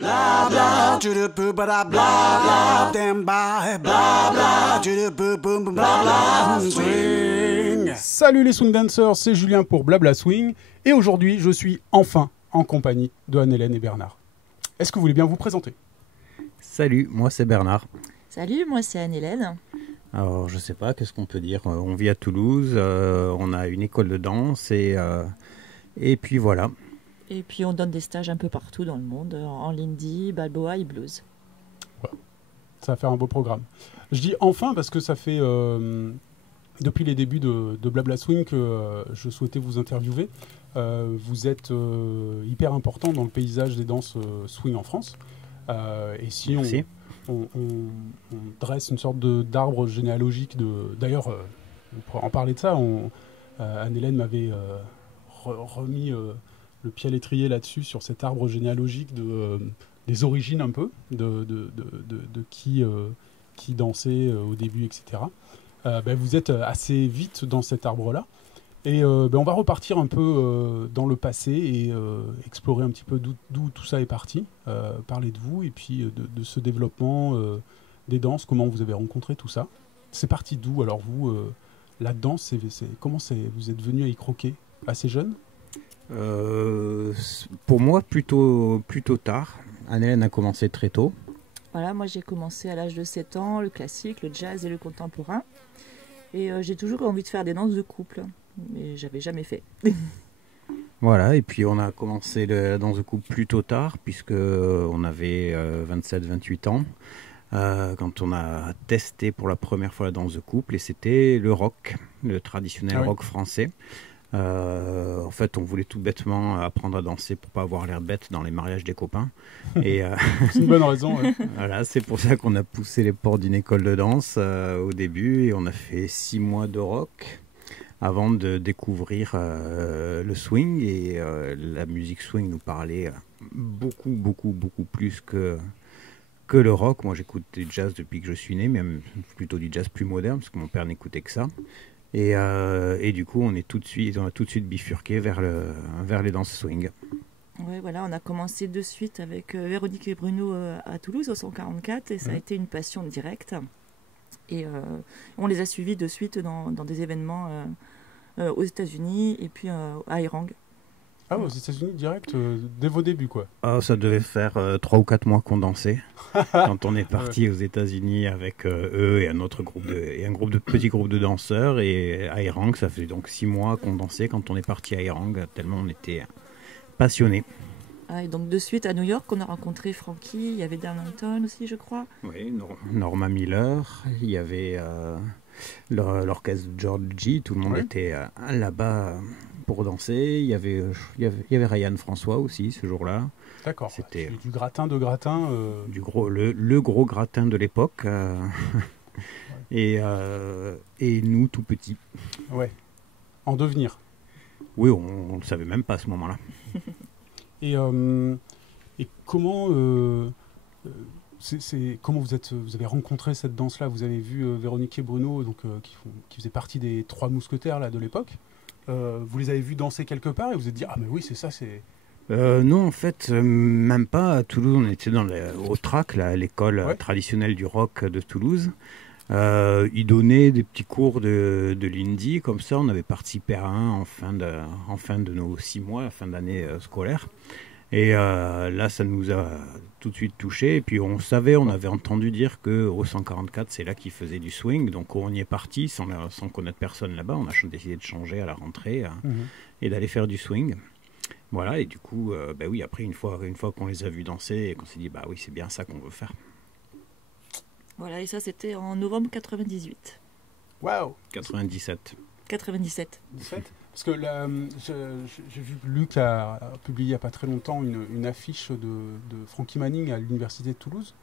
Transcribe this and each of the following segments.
Blah blah, to the boo blah blah blah, them bye blah blah, to the boo boom blah blah swing. Salut les swing dancers, c'est Julien pour Blabla Swing et aujourd'hui je suis enfin en compagnie de Anne-Hélène et Bernard. Est-ce que vous voulez bien vous présenter? Salut, moi c'est Bernard. Salut, moi c'est Anne-Hélène. Alors je sais pas, qu'est-ce qu'on peut dire? On vit à Toulouse, on a une école de danse et puis voilà. Et puis on donne des stages un peu partout dans le monde, en Lindy, Balboa et Blues. Ouais. Ça va faire un beau programme. Je dis enfin parce que ça fait depuis les débuts de Blabla Swing que je souhaitais vous interviewer. Vous êtes hyper important dans le paysage des danses swing en France. Et si on dresse une sorte d'arbre généalogique, d'ailleurs, on pourrait en parler de ça. Anne-Hélène m'avait remis le pied à l'étrier là-dessus, sur cet arbre généalogique des origines un peu, de qui dansait au début, etc. Vous êtes assez vite dans cet arbre-là. Et on va repartir un peu dans le passé et explorer un petit peu d'où tout ça est parti, parler de vous et puis de ce développement des danses, comment vous avez rencontré tout ça. C'est parti d'où alors vous, la danse, comment vous êtes venu à y croquer assez jeune? Pour moi, plutôt tard. Anne-Hélène a commencé très tôt. Voilà, moi j'ai commencé à l'âge de 7 ans, le classique, le jazz et le contemporain. Et j'ai toujours eu envie de faire des danses de couple, mais j'avais jamais fait. Voilà, et puis on a commencé la danse de couple plutôt tard, puisque on avait 27-28 ans, quand on a testé pour la première fois la danse de couple, et c'était le rock, le traditionnel rock français. En fait, on voulait tout bêtement apprendre à danser pour pas avoir l'air bête dans les mariages des copains. Et c'est une bonne raison. Ouais. Voilà, c'est pour ça qu'on a poussé les portes d'une école de danse au début et on a fait 6 mois de rock avant de découvrir le swing et la musique swing nous parlait beaucoup plus que le rock. Moi, j'écoute du jazz depuis que je suis né, même plutôt du jazz plus moderne parce que mon père n'écoutait que ça. Et du coup, on a tout de suite bifurqué vers les danses swing. Oui, voilà, on a commencé de suite avec Véronique et Bruno à Toulouse au 144 et ça a été une passion directe. Et on les a suivis de suite dans des événements aux États-Unis et puis à Erang. Ah, aux États-Unis direct, dès vos débuts quoi. Ah, ça devait faire 3 ou 4 mois qu'on dansait quand on est parti aux États-Unis avec eux et un petit groupe de danseurs et à Erang, ça fait donc 6 mois qu'on dansait quand on est parti à Erang, tellement on était passionnés. Ah, et donc de suite à New York, on a rencontré Frankie, il y avait Darlington aussi je crois. Oui, Norma Miller, il y avait l'orchestre Georgie, tout le monde était là-bas pour danser. Il y avait Ryan François aussi ce jour-là. D'accord. C'était du gratin de gratin. Le gros gratin de l'époque. Et nous tout petits. Ouais. En devenir. Oui, on ne le savait même pas à ce moment-là. Et comment comment vous avez rencontré cette danse-là? Vous avez vu Véronique et Bruno, donc qui faisaient partie des 3 mousquetaires là de l'époque. Vous les avez vus danser quelque part et vous vous êtes dit ah mais oui c'est ça c'est. Non en fait même pas. À Toulouse on était au TRAC, l'école traditionnelle du rock de Toulouse. Ils donnaient des petits cours de Lindy comme ça. On avait participé à un en fin de nos 6 mois, la fin d'année scolaire. Et là, ça nous a tout de suite touché. Et puis on avait entendu dire qu'au 144, c'est là qu'ils faisaient du swing. Donc on y est parti sans connaître personne là-bas. On a décidé de changer à la rentrée et d'aller faire du swing. Voilà, et du coup, oui, après, une fois qu'on les a vus danser et qu'on s'est dit, bah oui, c'est bien ça qu'on veut faire. Voilà, et ça, c'était en novembre 98. Waouh 97. 97. 17. Parce que j'ai vu que Luc a publié il n'y a pas très longtemps une affiche de Frankie Manning à l'université de Toulouse.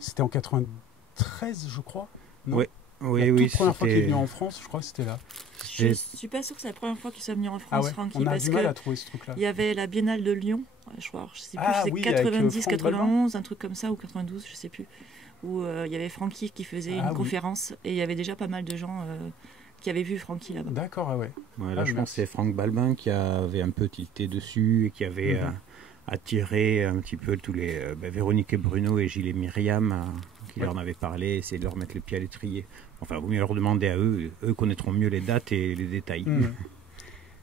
C'était en 93, je crois. Non Oui, la toute première fois qu'il est venu en France, je crois que c'était là. Je suis pas sûre que c'est la première fois qu'il soit venu en France, Frankie. On a du mal à trouver ce truc-là. Il y avait la Biennale de Lyon, je sais plus, c'est oui, 90, 91, un truc comme ça, ou 92, je sais plus. Où il y avait Frankie qui faisait une conférence et il y avait déjà pas mal de gens qui avaient vu Frankie là-bas. D'accord, ah ouais. Là, je pense que c'est Franck Balbin qui avait un peu tilté dessus et qui avait attirer un petit peu tous les Véronique et Bruno et Gilles et Myriam qui leur en avaient parlé, essayer de leur mettre les pieds à l'étrier. Enfin, vaut mieux leur demander à eux. Eux connaîtront mieux les dates et les détails.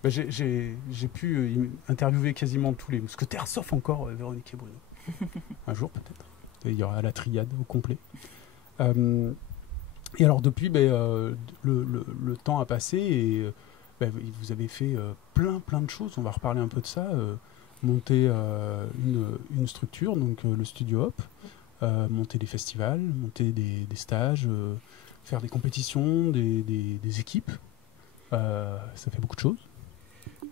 J'ai pu interviewer quasiment tous les mousquetaires, sauf encore Véronique et Bruno. Un jour peut-être. Il y aura la triade au complet. Et alors depuis, le temps a passé et vous avez fait plein de choses. On va reparler un peu de ça. Monter une structure, donc le Studio Hop, monter des festivals, monter des stages, faire des compétitions, des équipes. Ça fait beaucoup de choses.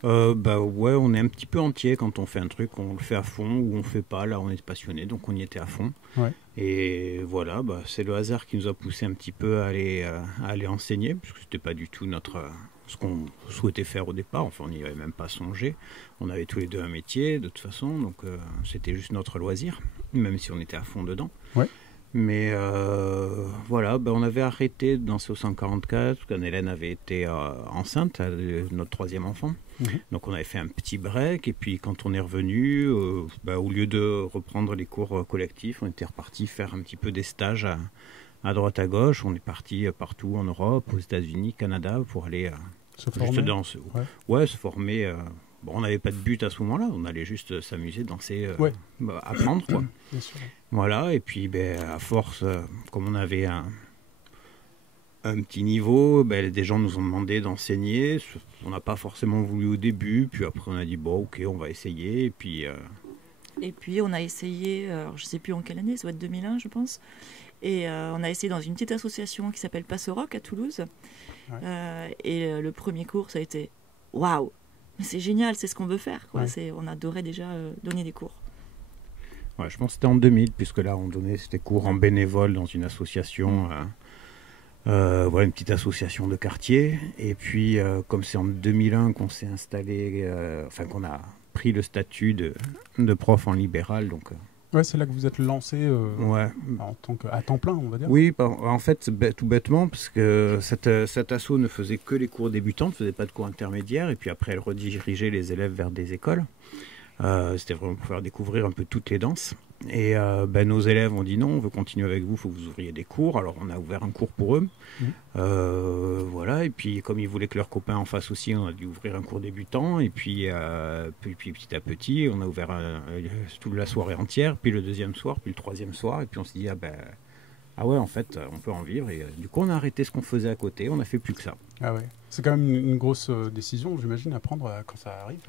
Ouais, on est un petit peu entier quand on fait un truc, on le fait à fond ou on fait pas. Là, on est passionné, donc on y était à fond. Ouais. Et voilà, c'est le hasard qui nous a poussé un petit peu à aller enseigner, parce que c'était pas du tout ce qu'on souhaitait faire au départ. Enfin, on n'y avait même pas songé. On avait tous les deux un métier de toute façon, donc c'était juste notre loisir, même si on était à fond dedans. Ouais. Mais voilà, on avait arrêté de danser au 144 parce qu'Anne-Hélène avait été enceinte, notre 3e enfant. Donc on avait fait un petit break et puis quand on est revenu, au lieu de reprendre les cours collectifs, on était reparti faire un petit peu des stages à droite à gauche. On est parti partout en Europe, aux États-Unis, Canada pour aller se former. Se former. On n'avait pas de but à ce moment-là, on allait juste s'amuser, danser, apprendre quoi. Bien sûr. Voilà, et puis à force, comme on avait un petit niveau, des gens nous ont demandé d'enseigner. On n'a pas forcément voulu au début, puis après on a dit ok, on va essayer. Et puis on a essayé, alors je ne sais plus en quelle année, ça doit être 2001 je pense. Et on a essayé dans une petite association qui s'appelle Passe au Rock à Toulouse. Ouais. Et le premier cours, ça a été waouh, c'est génial, c'est ce qu'on veut faire, quoi. Ouais. On adorait déjà donner des cours. Ouais, je pense que c'était en 2000, puisque là on donnait ces cours en bénévole dans une association. Une petite association de quartier. Et puis, comme c'est en 2001 qu'on s'est installé, qu'on a pris le statut de prof en libéral. Donc, ouais, c'est là que vous êtes lancé en tant à temps plein, on va dire. Oui, en fait, tout bêtement, parce que cette asso ne faisait que les cours débutants, ne faisait pas de cours intermédiaires. Et puis après, elle redirigeait les élèves vers des écoles. C'était vraiment pour faire découvrir un peu toutes les danses. Et nos élèves ont dit non, on veut continuer avec vous, il faut que vous ouvriez des cours. Alors on a ouvert un cours pour eux. Voilà, et puis comme ils voulaient que leurs copains en fassent aussi, on a dû ouvrir un cours débutant. Et puis petit à petit, on a ouvert toute la soirée entière, puis le deuxième soir, puis le troisième soir. Et puis on s'est dit, en fait, on peut en vivre. Et du coup, on a arrêté ce qu'on faisait à côté, on n'a fait plus que ça. Ah ouais, c'est quand même une grosse décision, j'imagine, à prendre quand ça arrive.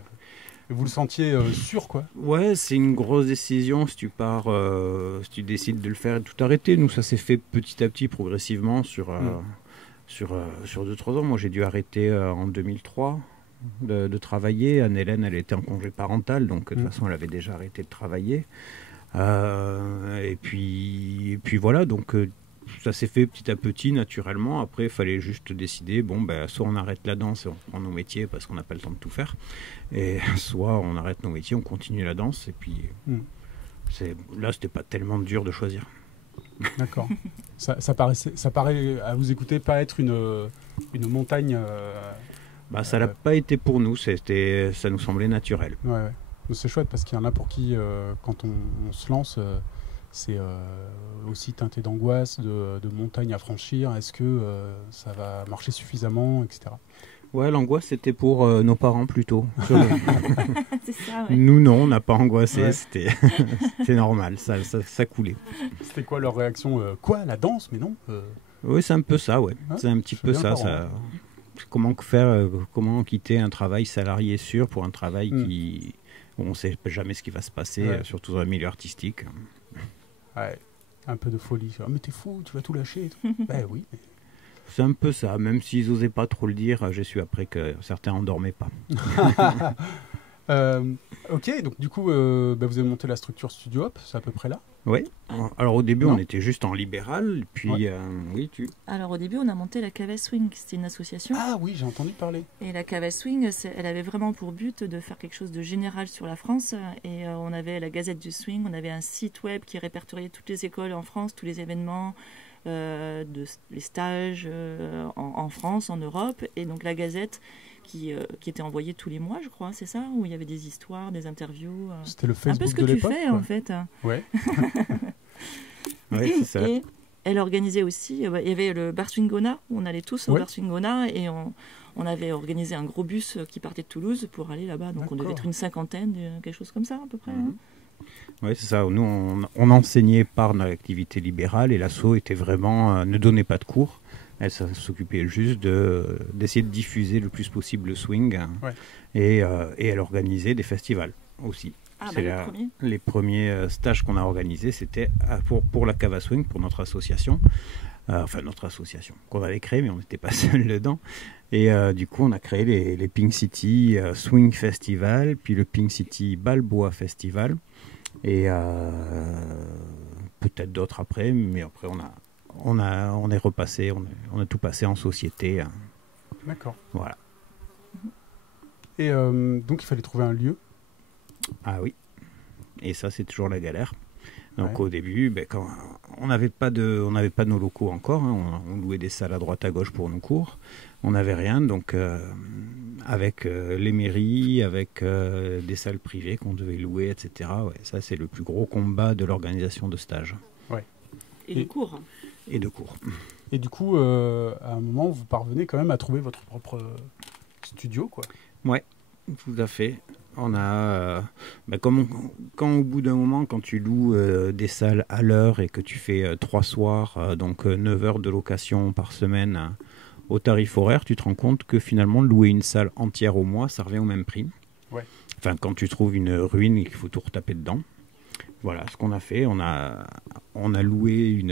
Vous le sentiez sûr, quoi? Ouais, c'est une grosse décision si tu pars, si tu décides de le faire et de tout arrêter. Nous, ça s'est fait petit à petit, progressivement, sur 2-3 ans. Moi, j'ai dû arrêter en 2003 de travailler. Anne-Hélène, elle était en congé parental, donc de toute façon, elle avait déjà arrêté de travailler. Et puis voilà, donc ça s'est fait petit à petit, naturellement. Après, il fallait juste décider, soit on arrête la danse et on prend nos métiers parce qu'on n'a pas le temps de tout faire, et soit on arrête nos métiers, on continue la danse, et puis là, c'était pas tellement dur de choisir. D'accord. ça paraît, à vous écouter, pas être une montagne... ça l'a pas été pour nous, ça nous semblait naturel. Ouais. C'est chouette, parce qu'il y en a pour qui, quand on se lance... c'est aussi teinté d'angoisse, de montagnes à franchir. Est-ce que ça va marcher suffisamment, etc. Ouais, l'angoisse, c'était pour nos parents plutôt. C'est ça, ouais. Nous, non, on n'a pas angoissé. C'était normal, ça coulait. C'était quoi leur réaction? Quoi, la danse? Mais non. Oui, c'est un peu ça, ouais. C'est un petit peu ça. Comment quitter un travail salarié sûr pour un travail où on ne sait jamais ce qui va se passer, surtout dans le milieu artistique. Ouais, un peu de folie. Mais t'es fou, tu vas tout lâcher. Oui. C'est un peu ça, même s'ils n'osaient pas trop le dire, j'ai su après que certains n'endormaient pas. Ok, donc du coup, vous avez monté la structure Studio Hop, c'est à peu près là? Oui, alors au début on était juste en libéral, puis Alors au début on a monté la Cave Swing, c'était une association. Ah oui, j'ai entendu parler. Et la Cave Swing, elle avait vraiment pour but de faire quelque chose de général sur la France, et on avait la Gazette du Swing, on avait un site web qui répertoriait toutes les écoles en France, tous les événements, les stages en France, en Europe, et donc la Gazette qui était envoyé tous les mois, je crois, c'est ça? Où il y avait des histoires, des interviews. C'était le Facebook un peu ce que de tu l'époque, fais, quoi. en fait. Ouais. Ouais, c'est ça. Et elle organisait aussi, il y avait le Bar Swingona, où on allait tous au Ouais. Bar Swingona, et on avait organisé un gros bus qui partait de Toulouse pour aller là-bas. Donc on devait D'accord. être une cinquantaine, quelque chose comme ça à peu près. Hein. Oui, c'est ça. Nous, on enseignait par notre activité libérale et l'asso était vraiment, ne donnait pas de cours. Elle s'occupait juste d'essayer de diffuser le plus possible le swing. Ouais. Et elle organisait des festivals aussi. Ah, C'est le premier. les premiers stages qu'on a organisés, c'était pour la Cava Swing, pour notre association. Enfin, notre association qu'on avait créée, mais on n'était pas seul dedans. Et du coup, on a créé les Pink City Swing Festival, puis le Pink City Balboa Festival. Et peut-être d'autres après, mais après on est repassé, on a tout passé en société. D'accord. Voilà. Et donc, il fallait trouver un lieu. Ah oui. Et ça, c'est toujours la galère. Donc Ouais. au début, quand on n'avait pas nos locaux encore, hein, on louait des salles à droite à gauche pour nos cours. On n'avait rien, donc avec les mairies, avec des salles privées qu'on devait louer, etc. Ouais, ça, c'est le plus gros combat de l'organisation de stages Et le cours. et de cours. Et du coup, à un moment, vous parvenez quand même à trouver votre propre studio, quoi. Ouais, tout à fait. On a, quand au bout d'un moment, quand tu loues des salles à l'heure et que tu fais 3 soirs, donc 9 heures de location par semaine au tarif horaire, tu te rends compte que finalement, louer une salle entière au mois, ça revient au même prix. Ouais. Enfin, quand tu trouves une ruine et qu'il faut tout retaper dedans. Voilà ce qu'on a fait. On a loué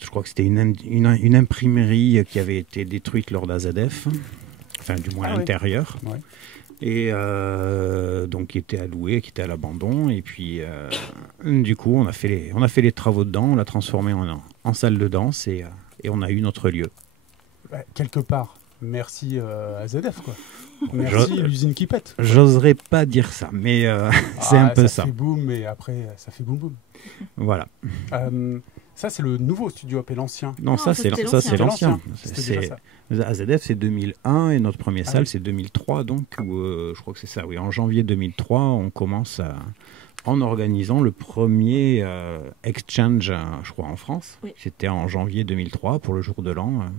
je crois que c'était une imprimerie qui avait été détruite lors d'AZF. Enfin, du moins à ouais. l'intérieur. Ouais. Et donc qui était à louer, qui était à l'abandon. Et puis du coup, on a fait les travaux dedans, on l'a transformé en salle de danse et on a eu notre lieu. Bah, quelque part, merci à ZF, quoi. Merci l'usine qui pète. J'oserais pas dire ça, mais c'est un peu ça. ça. Fait boum, et après, ça fait boum boum. Voilà. Ça, c'est le nouveau Studio Up et l'ancien. Non, ça c'est l'ancien. C'était déjà ça. AZF c'est 2001 et notre première salle oui. c'est 2003, donc je crois que c'est ça. Oui, en janvier 2003, on commence en organisant le premier exchange, je crois, en France. Oui. C'était en janvier 2003 pour le jour de l'an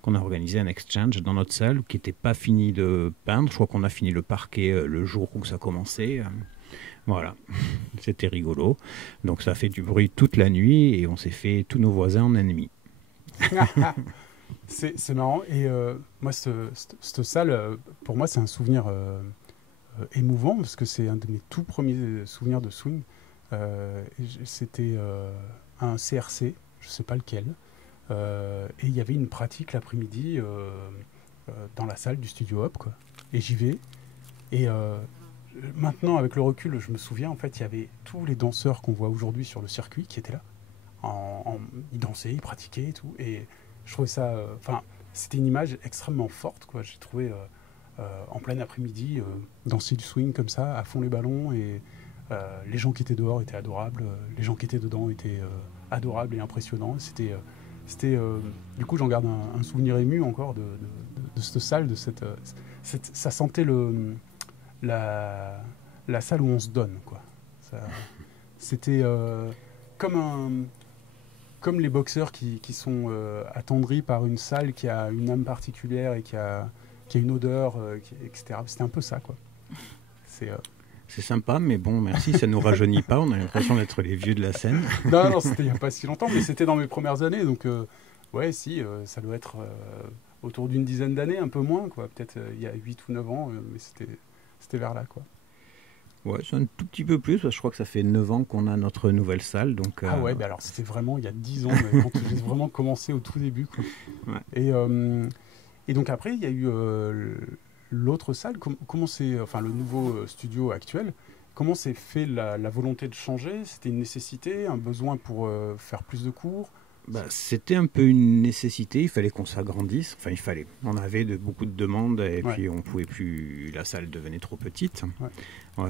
qu'on a organisé un exchange dans notre salle qui n'était pas fini de peindre. Je crois qu'on a fini le parquet le jour où ça commençait. Voilà, c'était rigolo. Donc ça a fait du bruit toute la nuit et on s'est fait tous nos voisins en ennemis. C'est marrant. Et moi, cette salle, pour moi, c'est un souvenir émouvant parce que c'est un de mes tout premiers souvenirs de swing. C'était un CRC, je ne sais pas lequel. Et il y avait une pratique l'après-midi dans la salle du Studio Up, quoi. Et j'y vais. Et maintenant, avec le recul, je me souviens, en fait, il y avait tous les danseurs qu'on voit aujourd'hui sur le circuit qui étaient là. Ils dansaient, ils pratiquaient et tout. Et je trouvais ça... c'était une image extrêmement forte, quoi. J'ai trouvé, en plein après-midi, danser du swing comme ça, à fond les ballons. Et les gens qui étaient dehors étaient adorables. Les gens qui étaient dedans étaient adorables et impressionnants. Du coup, j'en garde un souvenir ému encore de cette salle, ça sentait la salle où on se donne, quoi. C'était comme les boxeurs qui sont attendris par une salle qui a une âme particulière et qui a une odeur, etc. C'était un peu ça, quoi. C'est sympa, mais bon, merci, ça ne nous rajeunit pas. On a l'impression d'être les vieux de la scène. Non, c'était il n'y a pas si longtemps, mais c'était dans mes premières années. Donc, ça doit être autour d'une dizaine d'années, un peu moins, quoi. Peut-être il y a 8 ou 9 ans, mais c'était vers là, quoi. Ouais, c'est un tout petit peu plus, parce que je crois que ça fait 9 ans qu'on a notre nouvelle salle. Donc, Ah ouais, alors c'était vraiment il y a 10 ans, quand j'ai vraiment commencé au tout début, quoi. Ouais. Et donc après, il y a eu l'autre salle. Comment c'est, le nouveau studio actuel, comment s'est fait la volonté de changer? C'était une nécessité, un besoin pour faire plus de cours? C'était un peu une nécessité, il fallait qu'on s'agrandisse. Enfin, on avait beaucoup de demandes et puis on pouvait plus, la salle devenait trop petite. Ouais.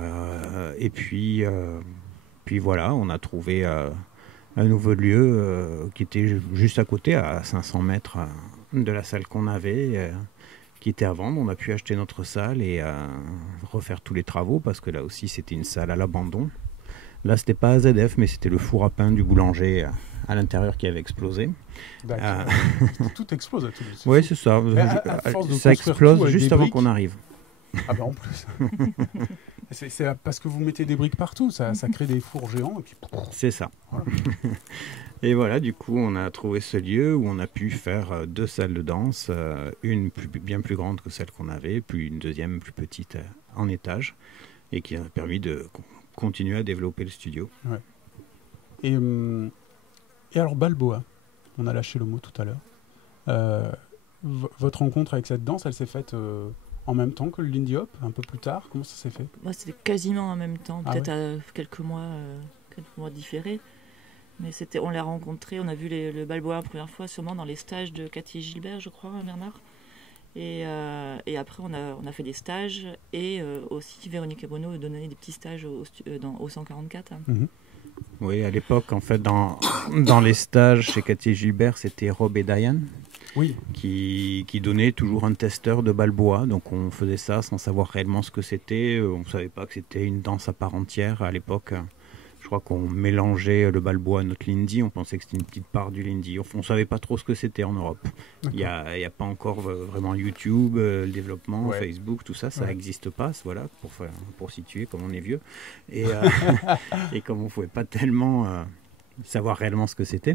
Et puis voilà, on a trouvé un nouveau lieu qui était juste à côté, à 500 mètres de la salle qu'on avait. qui était à vendre. On a pu acheter notre salle et refaire tous les travaux parce que là aussi c'était une salle à l'abandon. Là c'était pas AZF mais c'était le four à pain du boulanger à l'intérieur qui avait explosé. Tout explose à Toulouse. Oui c'est ça. Ça explose juste avant qu'on arrive. Ah bah en plus. c'est parce que vous mettez des briques partout, ça crée des fours géants et puis. C'est ça. Voilà. Et voilà, du coup, on a trouvé ce lieu où on a pu faire 2 salles de danse, une bien plus grande que celle qu'on avait, puis une deuxième plus petite en étage, et qui a permis de continuer à développer le studio. Ouais. Et alors Balboa, on a lâché le mot tout à l'heure. Votre rencontre avec cette danse, elle s'est faite en même temps que le Lindy Hop, un peu plus tard? Comment ça s'est fait? Moi, c'était quasiment en même temps, peut-être à quelques mois différés. Mais on l'a rencontré, on a vu le Balboa la première fois, sûrement dans les stages de Cathy Gilbert, je crois, Bernard. Et après, on a fait des stages et aussi Véronique et Bruno donnaient des petits stages au 144. Mm-hmm. Oui, à l'époque, en fait, dans les stages chez Cathy Gilbert, c'était Rob et Diane. Oui. Qui donnait toujours un testeur de Balboa. Donc on faisait ça sans savoir réellement ce que c'était. On ne savait pas que c'était une danse à part entière à l'époque. Je crois qu'on mélangeait le Balboa à notre Lindy. On pensait que c'était une petite part du Lindy. On ne savait pas trop ce que c'était en Europe. Il n'y a pas encore vraiment YouTube, le développement, Facebook, tout ça, ça n'existe pas. Voilà, pour situer comme on est vieux. Et comme on ne pouvait pas tellement savoir réellement ce que c'était.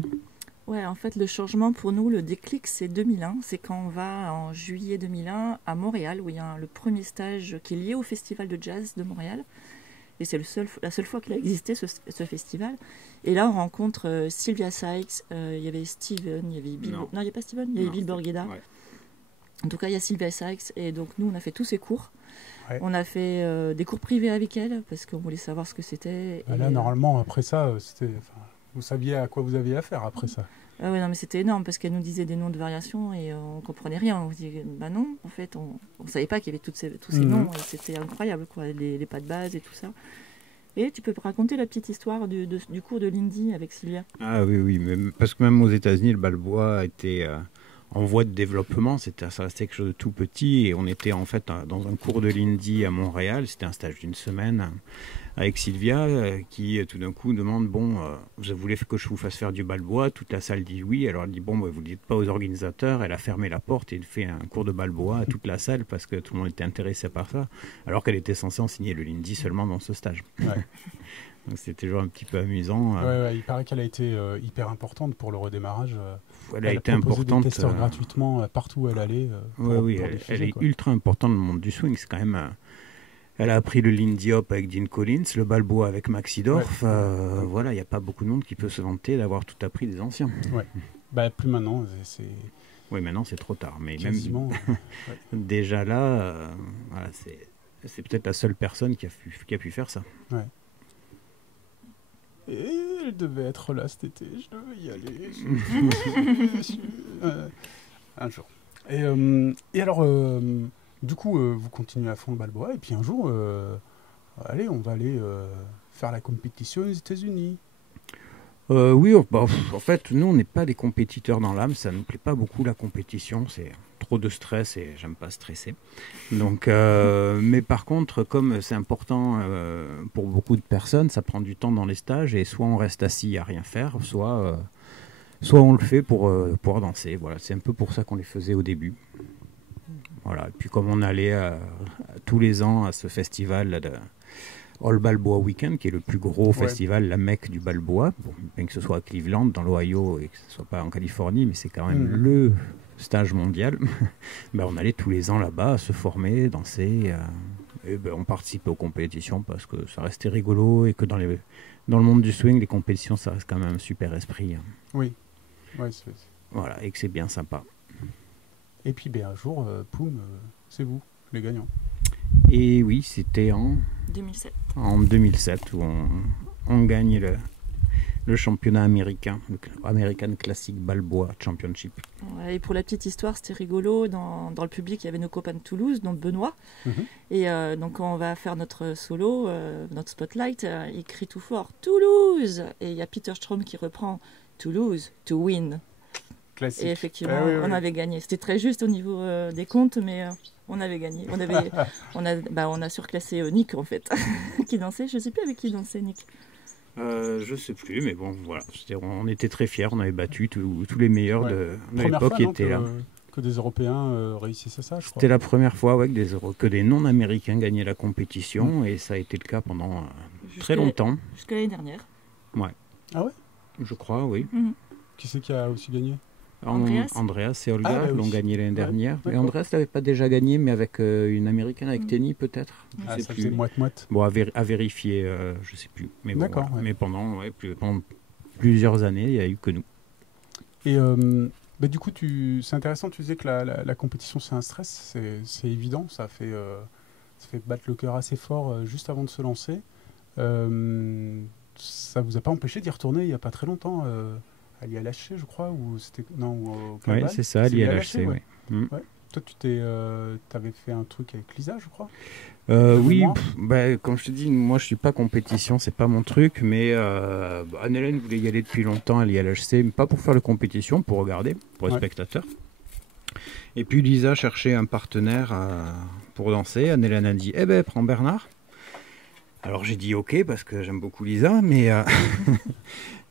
Ouais, en fait, le changement pour nous, le déclic, c'est 2001. C'est quand on va en juillet 2001 à Montréal, où il y a le premier stage qui est lié au Festival de Jazz de Montréal. Et c'est la seule fois qu'il a existé, ce festival. Et là, on rencontre Sylvia Sykes, il y avait Steven, il y avait Bill... Non, il n'y avait pas Steven, il y avait Bill Borgheda. Ouais. En tout cas, il y a Sylvia Sykes. Et donc, nous, on a fait tous ces cours. Ouais. On a fait des cours privés avec elle, parce qu'on voulait savoir ce que c'était. Bah là, normalement, après ça, vous saviez à quoi vous aviez affaire après ça. Ah ouais, non, mais c'était énorme parce qu'elle nous disait des noms de variations et on comprenait rien. On se disait, bah non, en fait, on savait pas qu'il y avait tous ces noms. Et c'était incroyable, quoi, les pas de base et tout ça. Et tu peux raconter la petite histoire du cours de Lindy avec Sylvia? Ah oui, mais parce que même aux États-Unis, le Balboa était en voie de développement. Ça restait quelque chose de tout petit et on était en fait dans un cours de Lindy à Montréal. C'était un stage d'une semaine. Avec Sylvia qui tout d'un coup demande vous voulez que je vous fasse faire du Balboa? Toute la salle dit oui. Alors elle dit vous ne le dites pas aux organisateurs. Elle a fermé la porte et fait un cours de Balboa à toute la salle parce que tout le monde était intéressé par ça, alors qu'elle était censée enseigner le Lindy seulement dans ce stage. Ouais. Donc c'était toujours un petit peu amusant. Ouais, il paraît qu'elle a été hyper importante pour le redémarrage. Elle a été importante. Des testeurs gratuitement partout où elle allait. Elle est ultra importante dans le monde du swing. C'est quand même. Elle a appris le Lindy Hop avec Dean Collins, le Balboa avec Maxi Dorf. Voilà, il n'y a pas beaucoup de monde qui peut se vanter d'avoir tout appris des anciens. Ouais. Bah, plus maintenant. Oui, maintenant c'est trop tard. Mais quasiment, même déjà là, voilà, c'est peut-être la seule personne qui a pu faire ça. Ouais. Et elle devait être là cet été. Je devais y aller. Un jour. Et alors... du coup, vous continuez à fond le Balboa, et puis un jour, allez, on va aller faire la compétition aux États-Unis. Oui, en fait, nous, on n'est pas des compétiteurs dans l'âme, ça ne nous plaît pas beaucoup la compétition, c'est trop de stress et j'aime pas stresser. Donc, mais par contre, comme c'est important pour beaucoup de personnes, ça prend du temps dans les stages, et soit on reste assis à rien faire, soit on le fait pour pouvoir danser. Voilà, c'est un peu pour ça qu'on les faisait au début. Voilà. Et puis comme on allait tous les ans à ce festival de All Balboa Weekend, qui est le plus gros festival, la Mecque du Balboa, bien que ce soit à Cleveland, dans l'Ohio, et que ce ne soit pas en Californie, mais c'est quand même le stage mondial. On allait tous les ans là-bas se former, danser, et on participait aux compétitions parce que ça restait rigolo et que dans le monde du swing, les compétitions, ça reste quand même un super esprit. Oui. Voilà, et que c'est bien sympa. Et puis un jour, poum, c'est vous, les gagnants. Et oui, c'était en 2007. En 2007, où on gagne le championnat américain, le American Classic Balboa Championship. Ouais, et pour la petite histoire, c'était rigolo. Dans le public, il y avait nos copains de Toulouse, dont Benoît. Et donc, quand on va faire notre solo, notre spotlight, il crie tout fort « Toulouse !» Et il y a Peter Strom qui reprend « Toulouse, to win !» Classique. Et effectivement, oui, oui. on avait gagné. C'était très juste au niveau des comptes, mais on avait gagné. On a surclassé Nick, en fait, qui dansait. Je ne sais plus avec qui dansait Nick. Je sais plus, mais bon, voilà. On était très fiers, on avait battu tous les meilleurs de Première l'époque fois, qui non, étaient là. que des Européens réussissaient ça, je crois. C'était la première fois que des non-américains gagnaient la compétition, et ça a été le cas pendant très longtemps. Jusqu'à l'année dernière. Ouais. Ah ouais? Je crois, oui. Qui c'est qui a aussi gagné? Andreas et Olga l'ont gagné l'année dernière. Et d'accord. Andreas l'avait pas déjà gagné, mais avec une américaine, avec Tenny peut-être. Ah, Je sais ça plus. faisait moite-moite. Bon, à vérifier, je sais plus. Mais bon, D'accord, voilà. ouais. Mais pendant plusieurs années, il n'y a eu que nous. Et du coup, c'est intéressant, tu disais que la compétition c'est un stress, c'est évident, ça fait battre le cœur assez fort juste avant de se lancer. Ça vous a pas empêché d'y retourner il n'y a pas très longtemps à l'ILHC, je crois, ou c'était non, au Oui, Cabal. c'est ça, l'ILHC, ouais. oui. Ouais. Toi, t'avais fait un truc avec Lisa, je crois. Oui, moi comme je te dis, moi je suis pas compétition, c'est pas mon truc, mais Anne-Hélène voulait y aller depuis longtemps à l'ILHC, mais pas pour faire la compétition, pour regarder, pour les spectateurs. Et puis Lisa cherchait un partenaire pour danser. Anne-Hélène a dit, prends Bernard. Alors j'ai dit ok parce que j'aime beaucoup Lisa, mais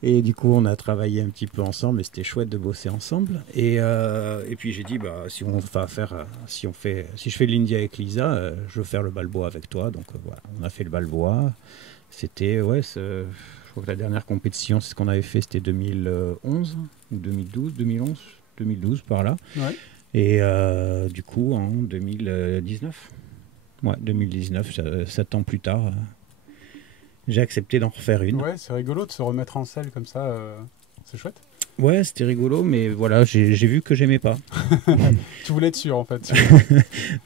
et du coup on a travaillé un petit peu ensemble et c'était chouette de bosser ensemble. Et puis j'ai dit si je fais l'Indie avec Lisa, je veux faire le Balboa avec toi. Donc voilà, on a fait le Balboa. C'était je crois que la dernière compétition, c'est ce qu'on avait fait, c'était 2011 ou 2012 par là. Ouais. Et du coup en 2019. Ouais, 2019, 7 ans plus tard, j'ai accepté d'en refaire une. Ouais, c'est rigolo de se remettre en selle comme ça, c'est chouette. Ouais, c'était rigolo, mais voilà, j'ai vu que j'aimais pas. Tu voulais être sûr, en fait.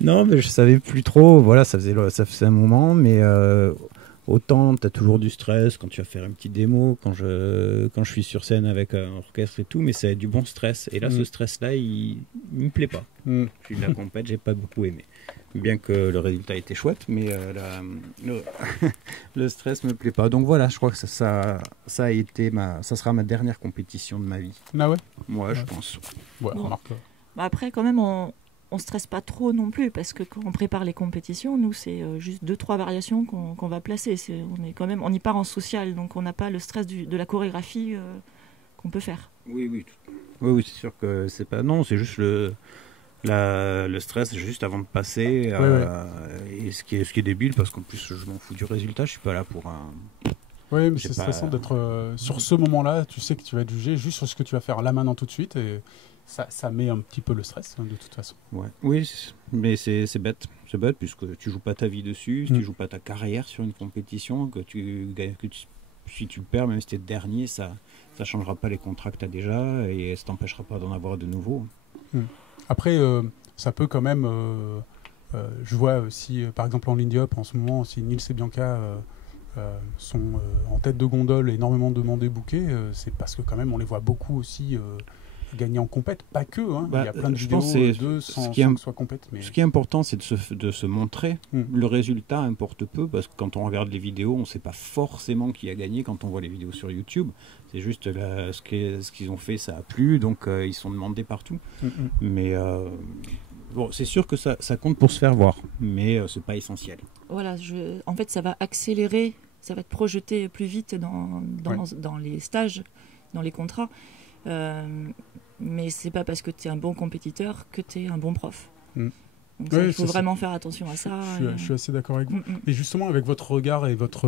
Non, mais je savais plus trop, voilà, ça faisait un moment, mais autant tu as toujours du stress quand tu vas faire une petite démo, quand je suis sur scène avec un orchestre et tout, mais c'est du bon stress. Et là, ce stress-là, il me plaît pas. Je suis de la compète, j'ai pas beaucoup aimé. Bien que le résultat était chouette, mais le stress me plaît pas. Donc voilà, je crois que ça sera ma dernière compétition de ma vie. Ah ouais? Ouais, je pense. Ouais, Bon. remarque. Après, quand même, on stresse pas trop non plus, parce que quand on prépare les compétitions, nous, c'est juste 2-3 variations qu'on va placer. On y part en social, donc on n'a pas le stress de la chorégraphie qu'on peut faire. Oui, c'est sûr que c'est pas... Non, c'est juste le stress juste avant de passer. Et ce qui est débile, parce qu'en plus, je m'en fous du résultat, je suis pas là pour un... Oui, mais c'est stressant d'être sur ce moment-là. Tu sais que tu vas être jugé juste sur ce que tu vas faire là maintenant tout de suite, et ça met un petit peu le stress de toute façon. Ouais. Oui, mais c'est bête. C'est bête puisque tu joues pas ta vie dessus, tu joues pas ta carrière sur une compétition, si tu le perds, même si tu es dernier, ça changera pas les contrats que tu as déjà et ça t'empêchera pas d'en avoir de nouveaux. Après, ça peut quand même... je vois si, par exemple, en Lindy Hop, en ce moment, si Nils et Bianca sont en tête de gondole, énormément demandés, bookés, c'est parce que quand même, on les voit beaucoup aussi gagner en compète. Pas que, hein. Il y a plein de vidéos d'eux sans que soit compète. Mais... Ce qui est important, c'est de se montrer. Le résultat importe peu, parce que quand on regarde les vidéos, on ne sait pas forcément qui a gagné quand on voit les vidéos sur YouTube. C'est juste ce qu'ils ont fait, ça a plu, donc ils sont demandés partout. Mais bon, c'est sûr que ça compte pour se faire voir, mais c'est pas essentiel. Voilà, en fait, ça va accélérer, ça va te projeter plus vite dans les stages, dans les contrats. Mais c'est pas parce que tu es un bon compétiteur que tu es un bon prof. Donc il faut vraiment faire attention à ça. Je suis assez d'accord avec vous. Et justement, avec votre regard et votre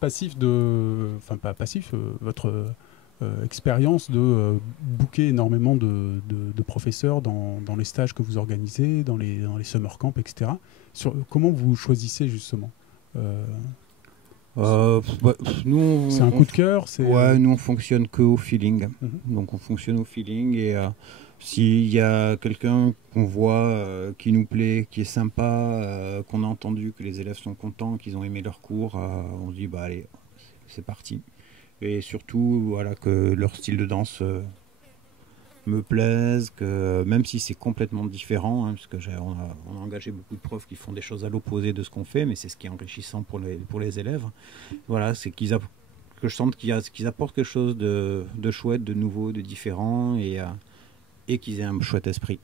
passif enfin pas passif, votre expérience de booker énormément de professeurs dans les stages que vous organisez, dans les summer camps, etc. Comment vous choisissez justement nous, c'est un coup de cœur, nous on fonctionne que au feeling. Donc on fonctionne au feeling et s'il y a quelqu'un qu'on voit qui nous plaît, qui est sympa, qu'on a entendu que les élèves sont contents, qu'ils ont aimé leur cours, on se dit allez, c'est parti. Et surtout voilà, que leur style de danse me plaise, que même si c'est complètement différent, parce que on a engagé beaucoup de profs qui font des choses à l'opposé de ce qu'on fait, mais c'est ce qui est enrichissant pour les élèves. Voilà, c'est qu'ils que je sente qu'ils apportent quelque chose de chouette, de nouveau, de différent, et qu'ils aient un chouette esprit.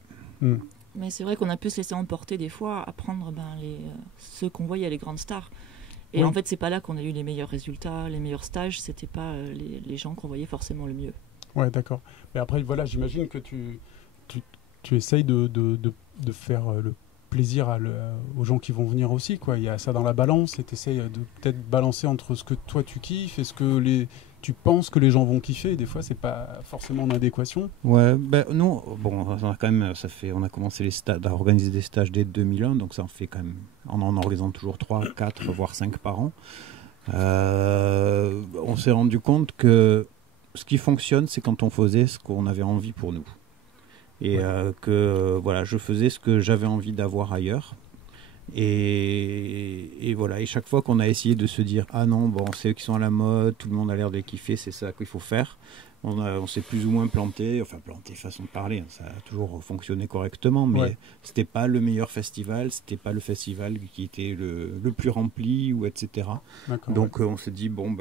Mais c'est vrai qu'on a pu se laisser emporter des fois à prendre ceux qu'on voyait, les grandes stars. Et en fait, c'est pas là qu'on a eu les meilleurs résultats, les meilleurs stages, c'était pas les gens qu'on voyait forcément le mieux. Ouais, d'accord. Mais après, voilà, j'imagine que tu essayes de faire le plaisir aux gens qui vont venir aussi, quoi. Il y a ça dans la balance, et tu essayes de peut-être balancer entre ce que toi tu kiffes et ce que tu penses que les gens vont kiffer. Des fois, c'est pas forcément en adéquation. Ouais, ben nous, bon, on a commencé à organiser des stages dès 2001, donc ça en fait quand même, en organisant toujours 3, 4, voire 5 par an. On s'est rendu compte que ce qui fonctionne, c'est quand on faisait ce qu'on avait envie pour nous. Et voilà, je faisais ce que j'avais envie d'avoir ailleurs. Et voilà, et chaque fois qu'on a essayé de se dire ah non, bon, c'est eux qui sont à la mode, tout le monde a l'air de les kiffer, c'est ça qu'il faut faire, on s'est plus ou moins planté, façon de parler, hein, ça a toujours fonctionné correctement, mais c'était pas le meilleur festival, c'était pas le festival qui était le plus rempli, ou etc. Donc on s'est dit bon,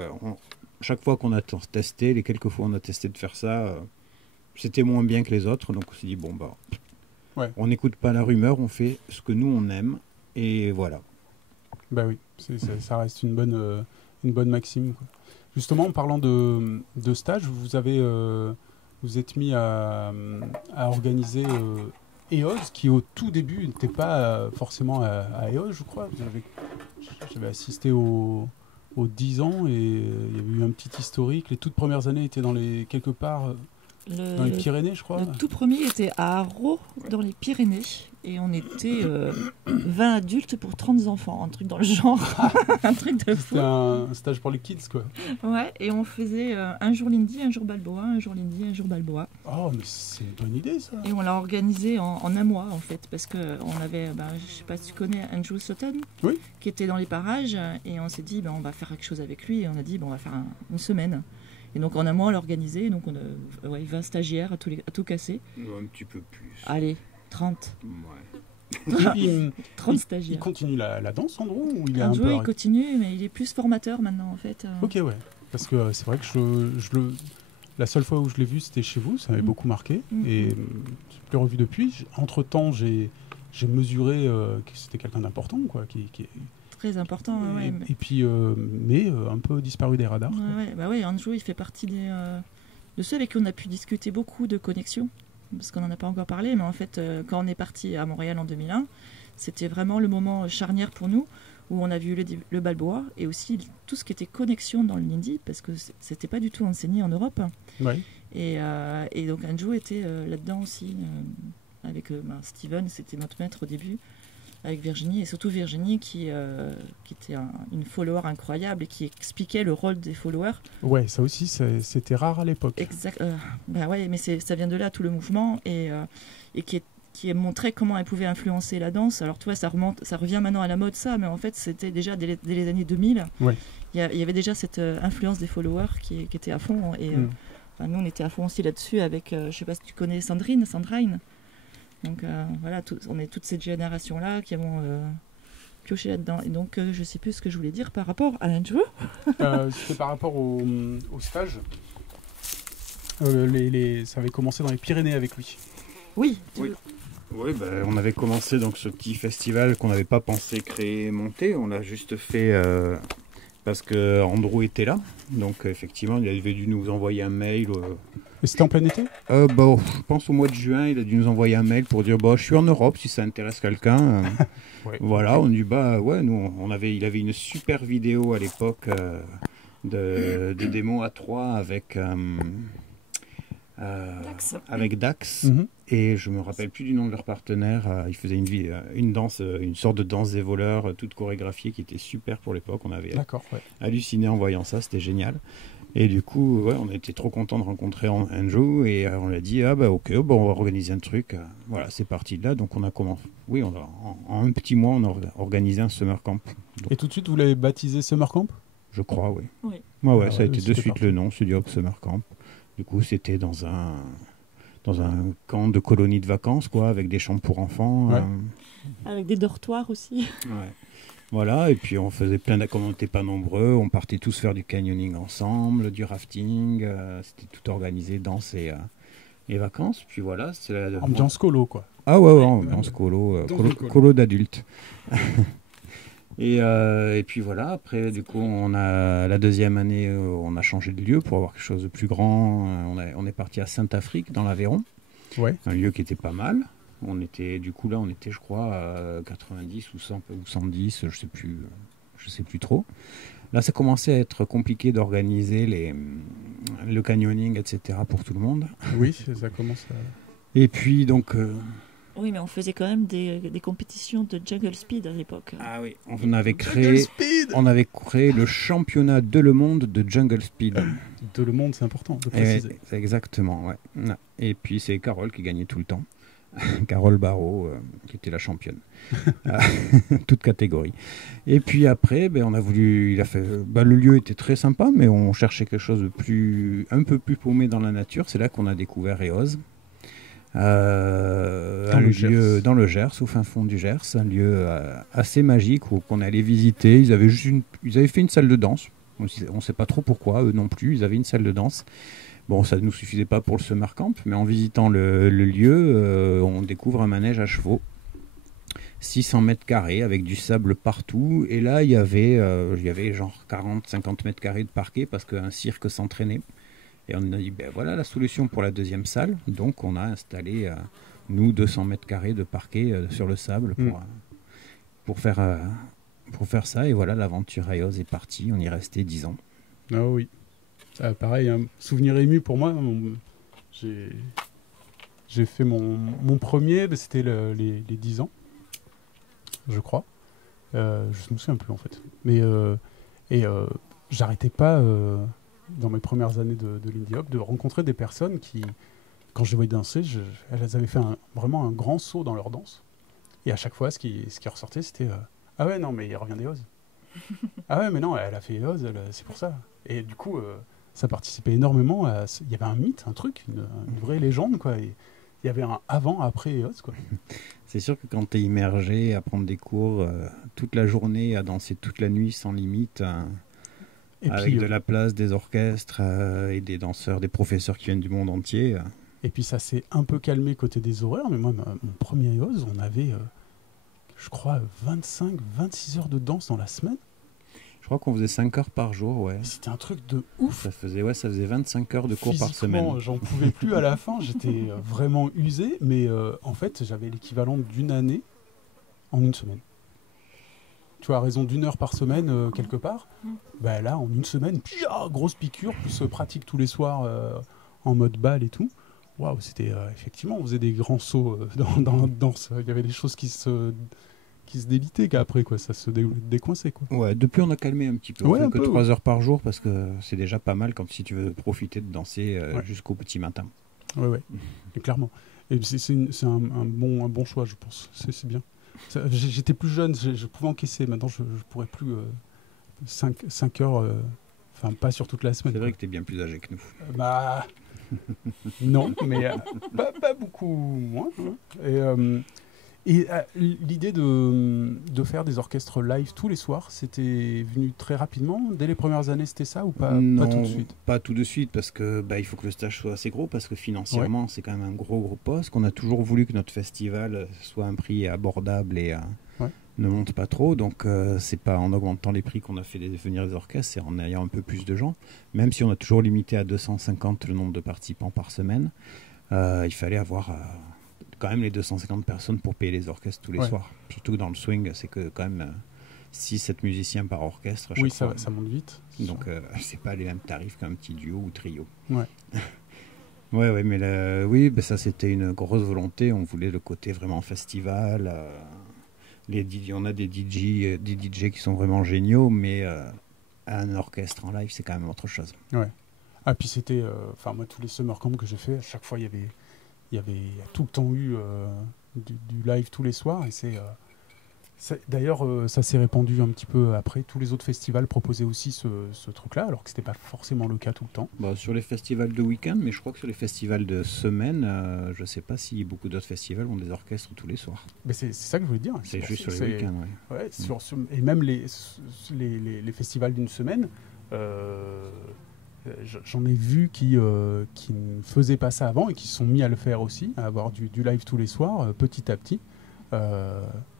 chaque fois qu'on a testé, les quelques fois on a testé de faire ça, c'était moins bien que les autres, donc on s'est dit bon on n'écoute pas la rumeur, on fait ce que nous on aime, et voilà. Bah oui, ça reste une bonne maxime, quoi. Justement, en parlant de stage, vous êtes mis à organiser EOS, qui au tout début n'était pas forcément à EOS, je crois. J'avais assisté aux 10 ans, et il y avait eu un petit historique. Les toutes premières années étaient quelque part dans les Pyrénées, je crois. Le tout premier était à Arros, dans les Pyrénées, et on était 20 adultes pour 30 enfants, un truc dans le genre, un truc de fou. C'était un stage pour les kids, quoi. Ouais, et on faisait un jour Lindy, un jour Balboa, un jour Lindy, un jour Balboa. Oh, mais c'est une bonne idée, ça. Et on l'a organisé en un mois, en fait, parce qu'on avait, je sais pas si tu connais Andrew Sutton, qui était dans les parages, et on s'est dit, on va faire quelque chose avec lui, et on a dit, on va faire une semaine. Et donc en un mois, on l'a organisé, donc on a 20 stagiaires à tout casser. Un petit peu plus. Allez, 30. Ouais. 30 stagiaires. Il continue la danse, Andrew, ou il est Andrew, un peu il continue, mais il est plus formateur maintenant, en fait. Ok, ouais. Parce que c'est vrai que la seule fois où je l'ai vu, c'était chez vous, ça m'avait beaucoup marqué. Et je ne l'ai plus revu depuis. Entre-temps, j'ai mesuré que c'était quelqu'un d'important, quoi, qui très important. Et puis, mais un peu disparu des radars. Andrew, il fait partie de ceux avec qui on a pu discuter beaucoup de connexions, parce qu'on n'en a pas encore parlé, mais en fait, quand on est parti à Montréal en 2001, c'était vraiment le moment charnière pour nous, où on a vu le Balboa, et aussi tout ce qui était connexion dans le Lindy, parce que c'était pas du tout enseigné en Europe. Et donc Andrew était là-dedans aussi, avec Steven, c'était notre maître au début, avec Virginie, et surtout Virginie qui était une follower incroyable et qui expliquait le rôle des followers. Ouais, ça aussi, c'était rare à l'époque. Exact. Mais ça vient de là, tout le mouvement, et qui montrait comment elle pouvait influencer la danse. Alors, tu vois, ça revient maintenant à la mode, ça, mais en fait, c'était déjà dès les années 2000. Il y avait déjà cette influence des followers qui était à fond, et nous, on était à fond aussi là-dessus avec, je sais pas si tu connais Sandrine. Donc voilà, on est toute cette génération-là qui avons pioché là-dedans. Et donc je sais plus ce que je voulais dire par rapport à Andrew. C'était par rapport au stage. Ça avait commencé dans les Pyrénées avec lui. Oui. On avait commencé donc ce petit festival qu'on n'avait pas pensé créer, monter. On l'a juste fait parce que Andrew était là. Donc effectivement, il avait dû nous envoyer un mail. Et c'était en plein été ? Je pense au mois de juin, il a dû nous envoyer un mail pour dire je suis en Europe si ça intéresse quelqu'un. Voilà, on dit nous il avait une super vidéo à l'époque de démo à 3 avec Dax. Et je me rappelle plus du nom de leur partenaire. Ils faisaient une danse, une sorte de danse des voleurs, toute chorégraphiée, qui était super pour l'époque. On avait halluciné en voyant ça, c'était génial. Et du coup, on était trop contents de rencontrer Andrew, et on a dit on va organiser un truc. Voilà, c'est parti de là. Donc on a commencé. En un petit mois, on a organisé un summer camp. Donc, et tout de suite, vous l'avez baptisé Summer Camp ? Je crois, oui. Oui. Ça a été de suite le nom, Studio Summer Camp. Du coup, c'était dans dans un camp de colonie de vacances, quoi, avec des chambres pour enfants. Ouais. Avec des dortoirs aussi. Ouais. Voilà, et puis on faisait comme on n'était pas nombreux, on partait tous faire du canyoning ensemble, du rafting, c'était tout organisé, danse et vacances. Puis voilà, c'est Ambiance colo, quoi. Ah ouais, ambiance colo, colo d'adultes. Et puis voilà, après, du coup, la deuxième année, on a changé de lieu pour avoir quelque chose de plus grand. On est parti à Saint-Afrique, dans l'Aveyron. Ouais. Un lieu qui était pas mal. Du coup, là, on était, je crois, à 90 ou 100 ou 110, je sais plus trop. Là, ça commençait à être compliqué d'organiser le canyoning, etc. pour tout le monde. Oui, ça commence à... Et puis, donc... Oui, mais on faisait quand même des compétitions de jungle speed à l'époque. Ah oui, on avait créé le championnat de le monde de jungle speed. De le monde, c'est important de préciser. C'est exactement, ouais. Et puis c'est Carole qui gagnait tout le temps. Carole Barrault, qui était la championne. Toute catégorie. Et puis après, le lieu était très sympa, mais on cherchait quelque chose de un peu plus paumé dans la nature. C'est là qu'on a découvert Eoz. Un lieu dans le Gers, au fin fond du Gers, un lieu assez magique qu'on allait visiter. Ils avaient fait une salle de danse. On ne sait pas trop pourquoi, eux non plus. Ils avaient une salle de danse. Bon, ça ne nous suffisait pas pour le summer camp, mais en visitant le lieu, on découvre un manège à chevaux. 600 mètres carrés avec du sable partout. Et là, il y avait genre 40-50 mètres carrés de parquet parce qu'un cirque s'entraînait. Et on a dit, voilà la solution pour la deuxième salle. Donc, on a installé, 200 mètres carrés de parquet sur le sable pour faire ça. Et voilà, l'aventure à Eoz est partie. On y est resté 10 ans. Ah oui. Pareil, un souvenir ému pour moi. J'ai fait mon premier, c'était les 10 ans, je crois. Je ne me souviens plus, en fait. Mais j'arrêtais pas... dans mes premières années de Lindy Hop, de rencontrer des personnes qui, quand je les voyais danser, elles avaient fait vraiment un grand saut dans leur danse. Et à chaque fois, ce qui ressortait, c'était ah ouais, non, mais il revient des Eoz. Ah ouais, mais non, elle a fait Eoz, c'est pour ça. Et du coup, ça participait énormément à... Il y avait un mythe, un truc, une vraie légende, quoi. Et il y avait un avant-après Eoz, quoi. C'est sûr que quand tu es immergé à prendre des cours toute la journée, à danser toute la nuit sans limite... avec de la place, des orchestres et des danseurs, des professeurs qui viennent du monde entier. Et puis ça s'est un peu calmé côté des horaires, mais moi, mon premier Eoz, on avait, je crois, 25-26 heures de danse dans la semaine. Je crois qu'on faisait 5 heures par jour, ouais. C'était un truc de ouf. Ça faisait 25 heures de cours par semaine. J'en pouvais plus à la fin, j'étais vraiment usé, mais en fait, j'avais l'équivalent d'une année en une semaine. Tu vois, à raison d'une heure par semaine, quelque part, là, en une semaine, grosse piqûre, plus pratique tous les soirs en mode balle et tout. Waouh, c'était effectivement, on faisait des grands sauts dans la danse. Il y avait des choses qui se délitaient qu'après, quoi, ça se décoinçait, quoi. Ouais, depuis, on a calmé un petit peu. On fait que 3 heures par jour parce que c'est déjà pas mal si tu veux profiter de danser jusqu'au petit matin. Ouais, et clairement. Et c'est un bon choix, je pense. C'est bien. J'étais plus jeune, je pouvais encaisser. Maintenant, je pourrais plus 5 heures, enfin pas sur toute la semaine. C'est vrai que tu es bien plus âgé que nous. Non, mais pas beaucoup moins. Et l'idée de faire des orchestres live tous les soirs, c'était venu très rapidement. Dès les premières années, c'était ça ou pas? Non, pas tout de suite. Pas tout de suite parce que il faut que le stage soit assez gros parce que financièrement c'est quand même un gros poste. Qu'on a toujours voulu que notre festival soit un prix abordable et ne monte pas trop. Donc c'est pas en augmentant les prix qu'on a fait venir les orchestres, c'est en ayant un peu plus de gens. Même si on a toujours limité à 250 le nombre de participants par semaine, il fallait avoir quand même les 250 personnes pour payer les orchestres tous les soirs. Surtout que dans le swing, c'est que quand même 6-7 musiciens par orchestre à chaque fois. Ça monte vite. Donc c'est pas les mêmes tarifs qu'un petit duo ou trio. Ouais. Ouais, mais ça c'était une grosse volonté. On voulait le côté vraiment festival. On a des DJ qui sont vraiment géniaux, mais un orchestre en live, c'est quand même autre chose. Ouais. Ah, puis c'était... moi, tous les summer camps que j'ai fait, à chaque fois, il y avait tout le temps eu du live tous les soirs, et D'ailleurs, ça s'est répandu un petit peu après. Tous les autres festivals proposaient aussi ce truc-là, alors que c'était pas forcément le cas tout le temps. Bah, sur les festivals de week-end, mais je crois que sur les festivals de semaine, je sais pas si beaucoup d'autres festivals ont des orchestres tous les soirs. Mais c'est ça que je voulais dire. C'est juste sur les week-ends, ouais. Et même les festivals d'une semaine, j'en ai vu qui ne faisaient pas ça avant et qui se sont mis à le faire aussi, à avoir du live tous les soirs, petit à petit.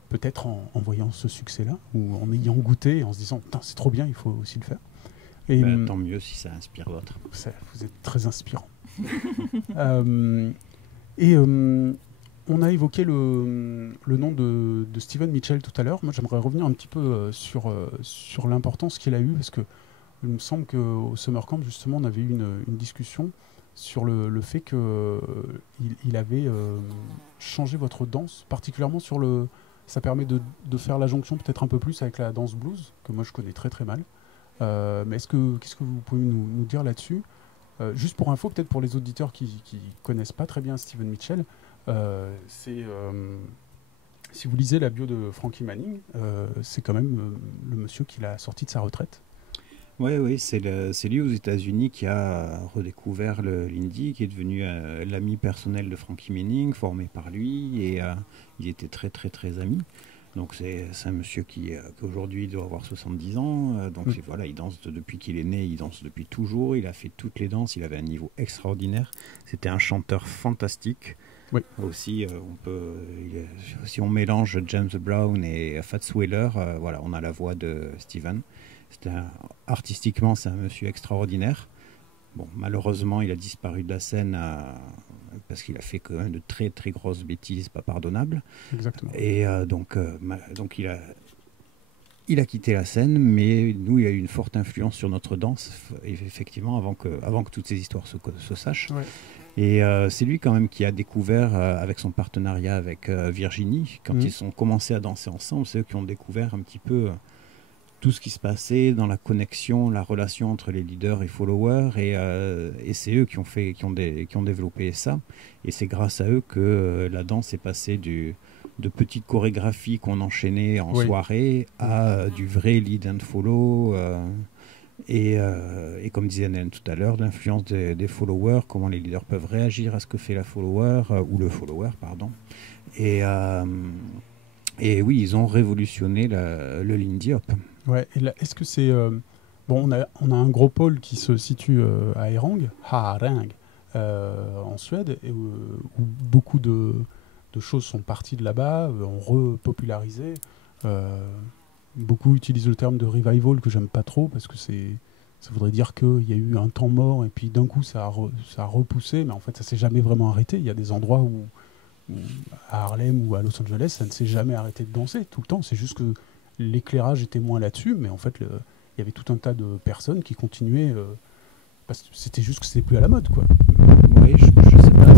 Peut-être en voyant ce succès-là, ou en ayant goûté, et en se disant « Putain, c'est trop bien, il faut aussi le faire ». Et tant mieux si ça inspire d'autres. Vous êtes très inspirant. On a évoqué le nom de Steven Mitchell tout à l'heure. Moi, j'aimerais revenir un petit peu sur l'importance qu'il a eue, parce que il me semble qu'au Summer Camp, justement, on avait eu une discussion sur le fait qu'il avait changé votre danse, particulièrement sur le... Ça permet de faire la jonction peut-être un peu plus avec la danse blues, que moi je connais très très mal. Mais qu'est-ce que vous pouvez nous dire là-dessus? Juste pour info, peut-être pour les auditeurs qui connaissent pas très bien Steven Mitchell, si vous lisez la bio de Frankie Manning, c'est quand même le monsieur qui l'a sorti de sa retraite. Oui, c'est lui aux États-Unis qui a redécouvert l'indie, qui est devenu l'ami personnel de Frankie Manning, formé par lui, et ils étaient très très très amis. Donc c'est un monsieur qui aujourd'hui doit avoir 70 ans, donc voilà, il danse depuis qu'il est né, il danse depuis toujours, il a fait toutes les danses, il avait un niveau extraordinaire, c'était un chanteur fantastique. Oui. Aussi, si on mélange James Brown et Fats Waller, voilà, on a la voix de Steven. Artistiquement, c'est un monsieur extraordinaire. Bon, malheureusement, il a disparu de la scène parce qu'il a fait quand même de très très grosses bêtises pas pardonnables. Exactement. Et donc il a quitté la scène, mais nous, il a eu une forte influence sur notre danse, effectivement, avant que toutes ces histoires se sachent. Ouais. Et c'est lui quand même qui a découvert, avec son partenariat avec Virginie, quand ils ont commencé à danser ensemble, c'est eux qui ont découvert un petit peu tout ce qui se passait dans la connexion, la relation entre les leaders et followers, et c'est eux qui ont développé ça. Et c'est grâce à eux que la danse est passée de petites chorégraphies qu'on enchaînait en soirée à du vrai lead and follow. Et comme disait Hélène tout à l'heure, l'influence des followers, comment les leaders peuvent réagir à ce que fait la follower, ou le follower, pardon. Et oui, ils ont révolutionné le Lindy Hop. Ouais, et là, est-ce que c'est... bon, on a un gros pôle qui se situe à Harang, en Suède, et, où beaucoup de choses sont parties de là-bas, ont repopularisé. Beaucoup utilisent le terme de revival, que j'aime pas trop, parce que ça voudrait dire qu'il y a eu un temps mort, et puis d'un coup ça a repoussé, mais en fait ça s'est jamais vraiment arrêté. Il y a des endroits où à Harlem ou à Los Angeles, ça ne s'est jamais arrêté de danser tout le temps. C'est juste que l'éclairage était moins là-dessus, mais en fait, il y avait tout un tas de personnes qui continuaient, parce que c'était juste que c'était plus à la mode, quoi. Oui, je sais pas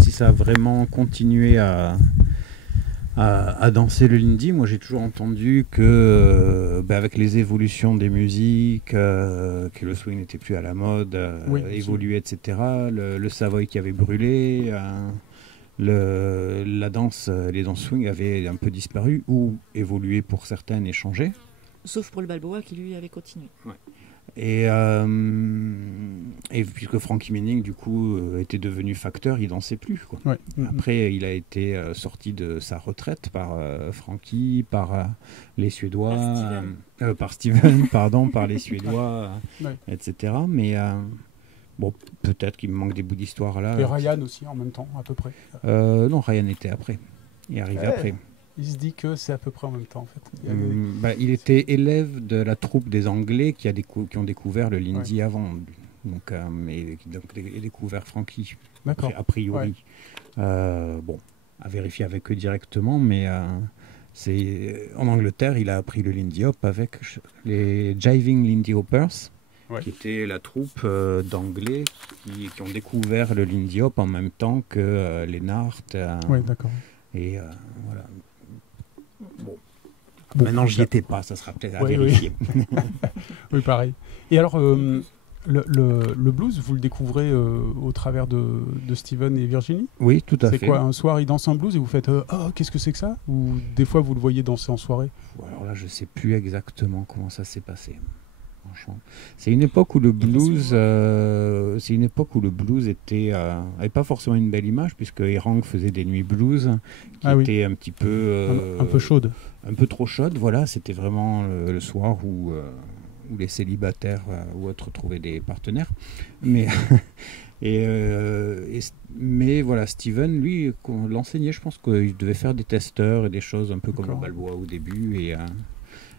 si ça a vraiment continué à danser le Lindy. Moi, j'ai toujours entendu que, avec les évolutions des musiques, que le swing n'était plus à la mode, évoluait, etc. Le Savoy qui avait brûlé... les danses swing avaient un peu disparu ou évolué pour certaines et changé. Sauf pour le Balboa qui lui avait continué. Ouais. Et puisque Frankie Manning du coup était devenu facteur, il dansait plus, quoi. Ouais. Après, il a été sorti de sa retraite par Frankie, par les Suédois, par Steven, pardon, par les Suédois, etc. Mais bon, peut-être qu'il me manque des bouts d'histoire là. Et Ryan aussi, en même temps, à peu près. Non, Ryan était après. Il est arrivé après. Il se dit que c'est à peu près en même temps, en fait. Il était élève de la troupe des Anglais qui ont découvert le Lindy avant. Donc, il a découvert Frankie, a priori. Bon, à vérifier avec eux directement, mais en Angleterre, il a appris le Lindy Hop avec les Jiving Lindy Hoppers. Ouais. Qui était la troupe d'anglais qui ont découvert le Lindy Hop en même temps que les Nart. Oui, d'accord. Et voilà. Bon, maintenant, j'y étais pas, ça sera peut-être à vérifier. Oui. Oui, pareil. Et alors, Le blues, vous le découvrez au travers de Steven et Virginie? Oui, tout à fait. C'est quoi, un soir, ils dansent un blues et vous faites « Oh, qu'est-ce que c'est que ça ?» Ou des fois, vous le voyez danser en soirée? Alors là, je ne sais plus exactement comment ça s'est passé. Franchement. C'est une époque où le blues, avait pas forcément une belle image, puisque Erang faisait des nuits blues qui étaient un petit peu... un peu chaudes. Un peu trop chaudes, voilà. C'était vraiment le soir où les célibataires ou autres trouvaient des partenaires. Mais, mais voilà, Steven, lui, l'enseignait, je pense qu'il devait faire des testeurs et des choses un peu comme le Balboa au début.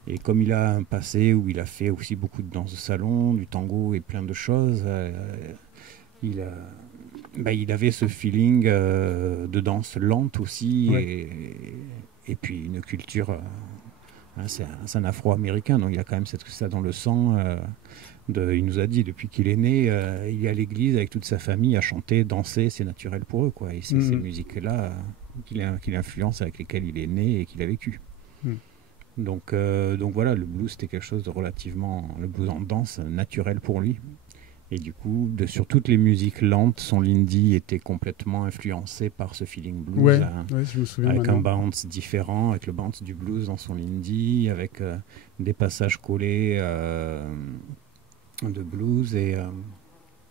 Et comme il a un passé où il a fait aussi beaucoup de danse de salon, du tango et plein de choses, il avait ce feeling de danse lente aussi, et puis une culture... c'est un Afro-Américain, donc il a quand même ça dans le sang. Il nous a dit, depuis qu'il est né, il est à l'église avec toute sa famille à chanter, danser, c'est naturel pour eux, quoi. Et c'est ces musiques-là qu'il influence, avec lesquelles il est né et qu'il a vécu. Donc voilà, le blues, c'était quelque chose de relativement, le blues en danse, naturel pour lui. Et du coup, sur toutes les musiques lentes, son Lindy était complètement influencé par ce feeling blues. Je me souviens avec maintenant. un bounce différent, avec le bounce du blues dans son Lindy, avec des passages collés de blues. Et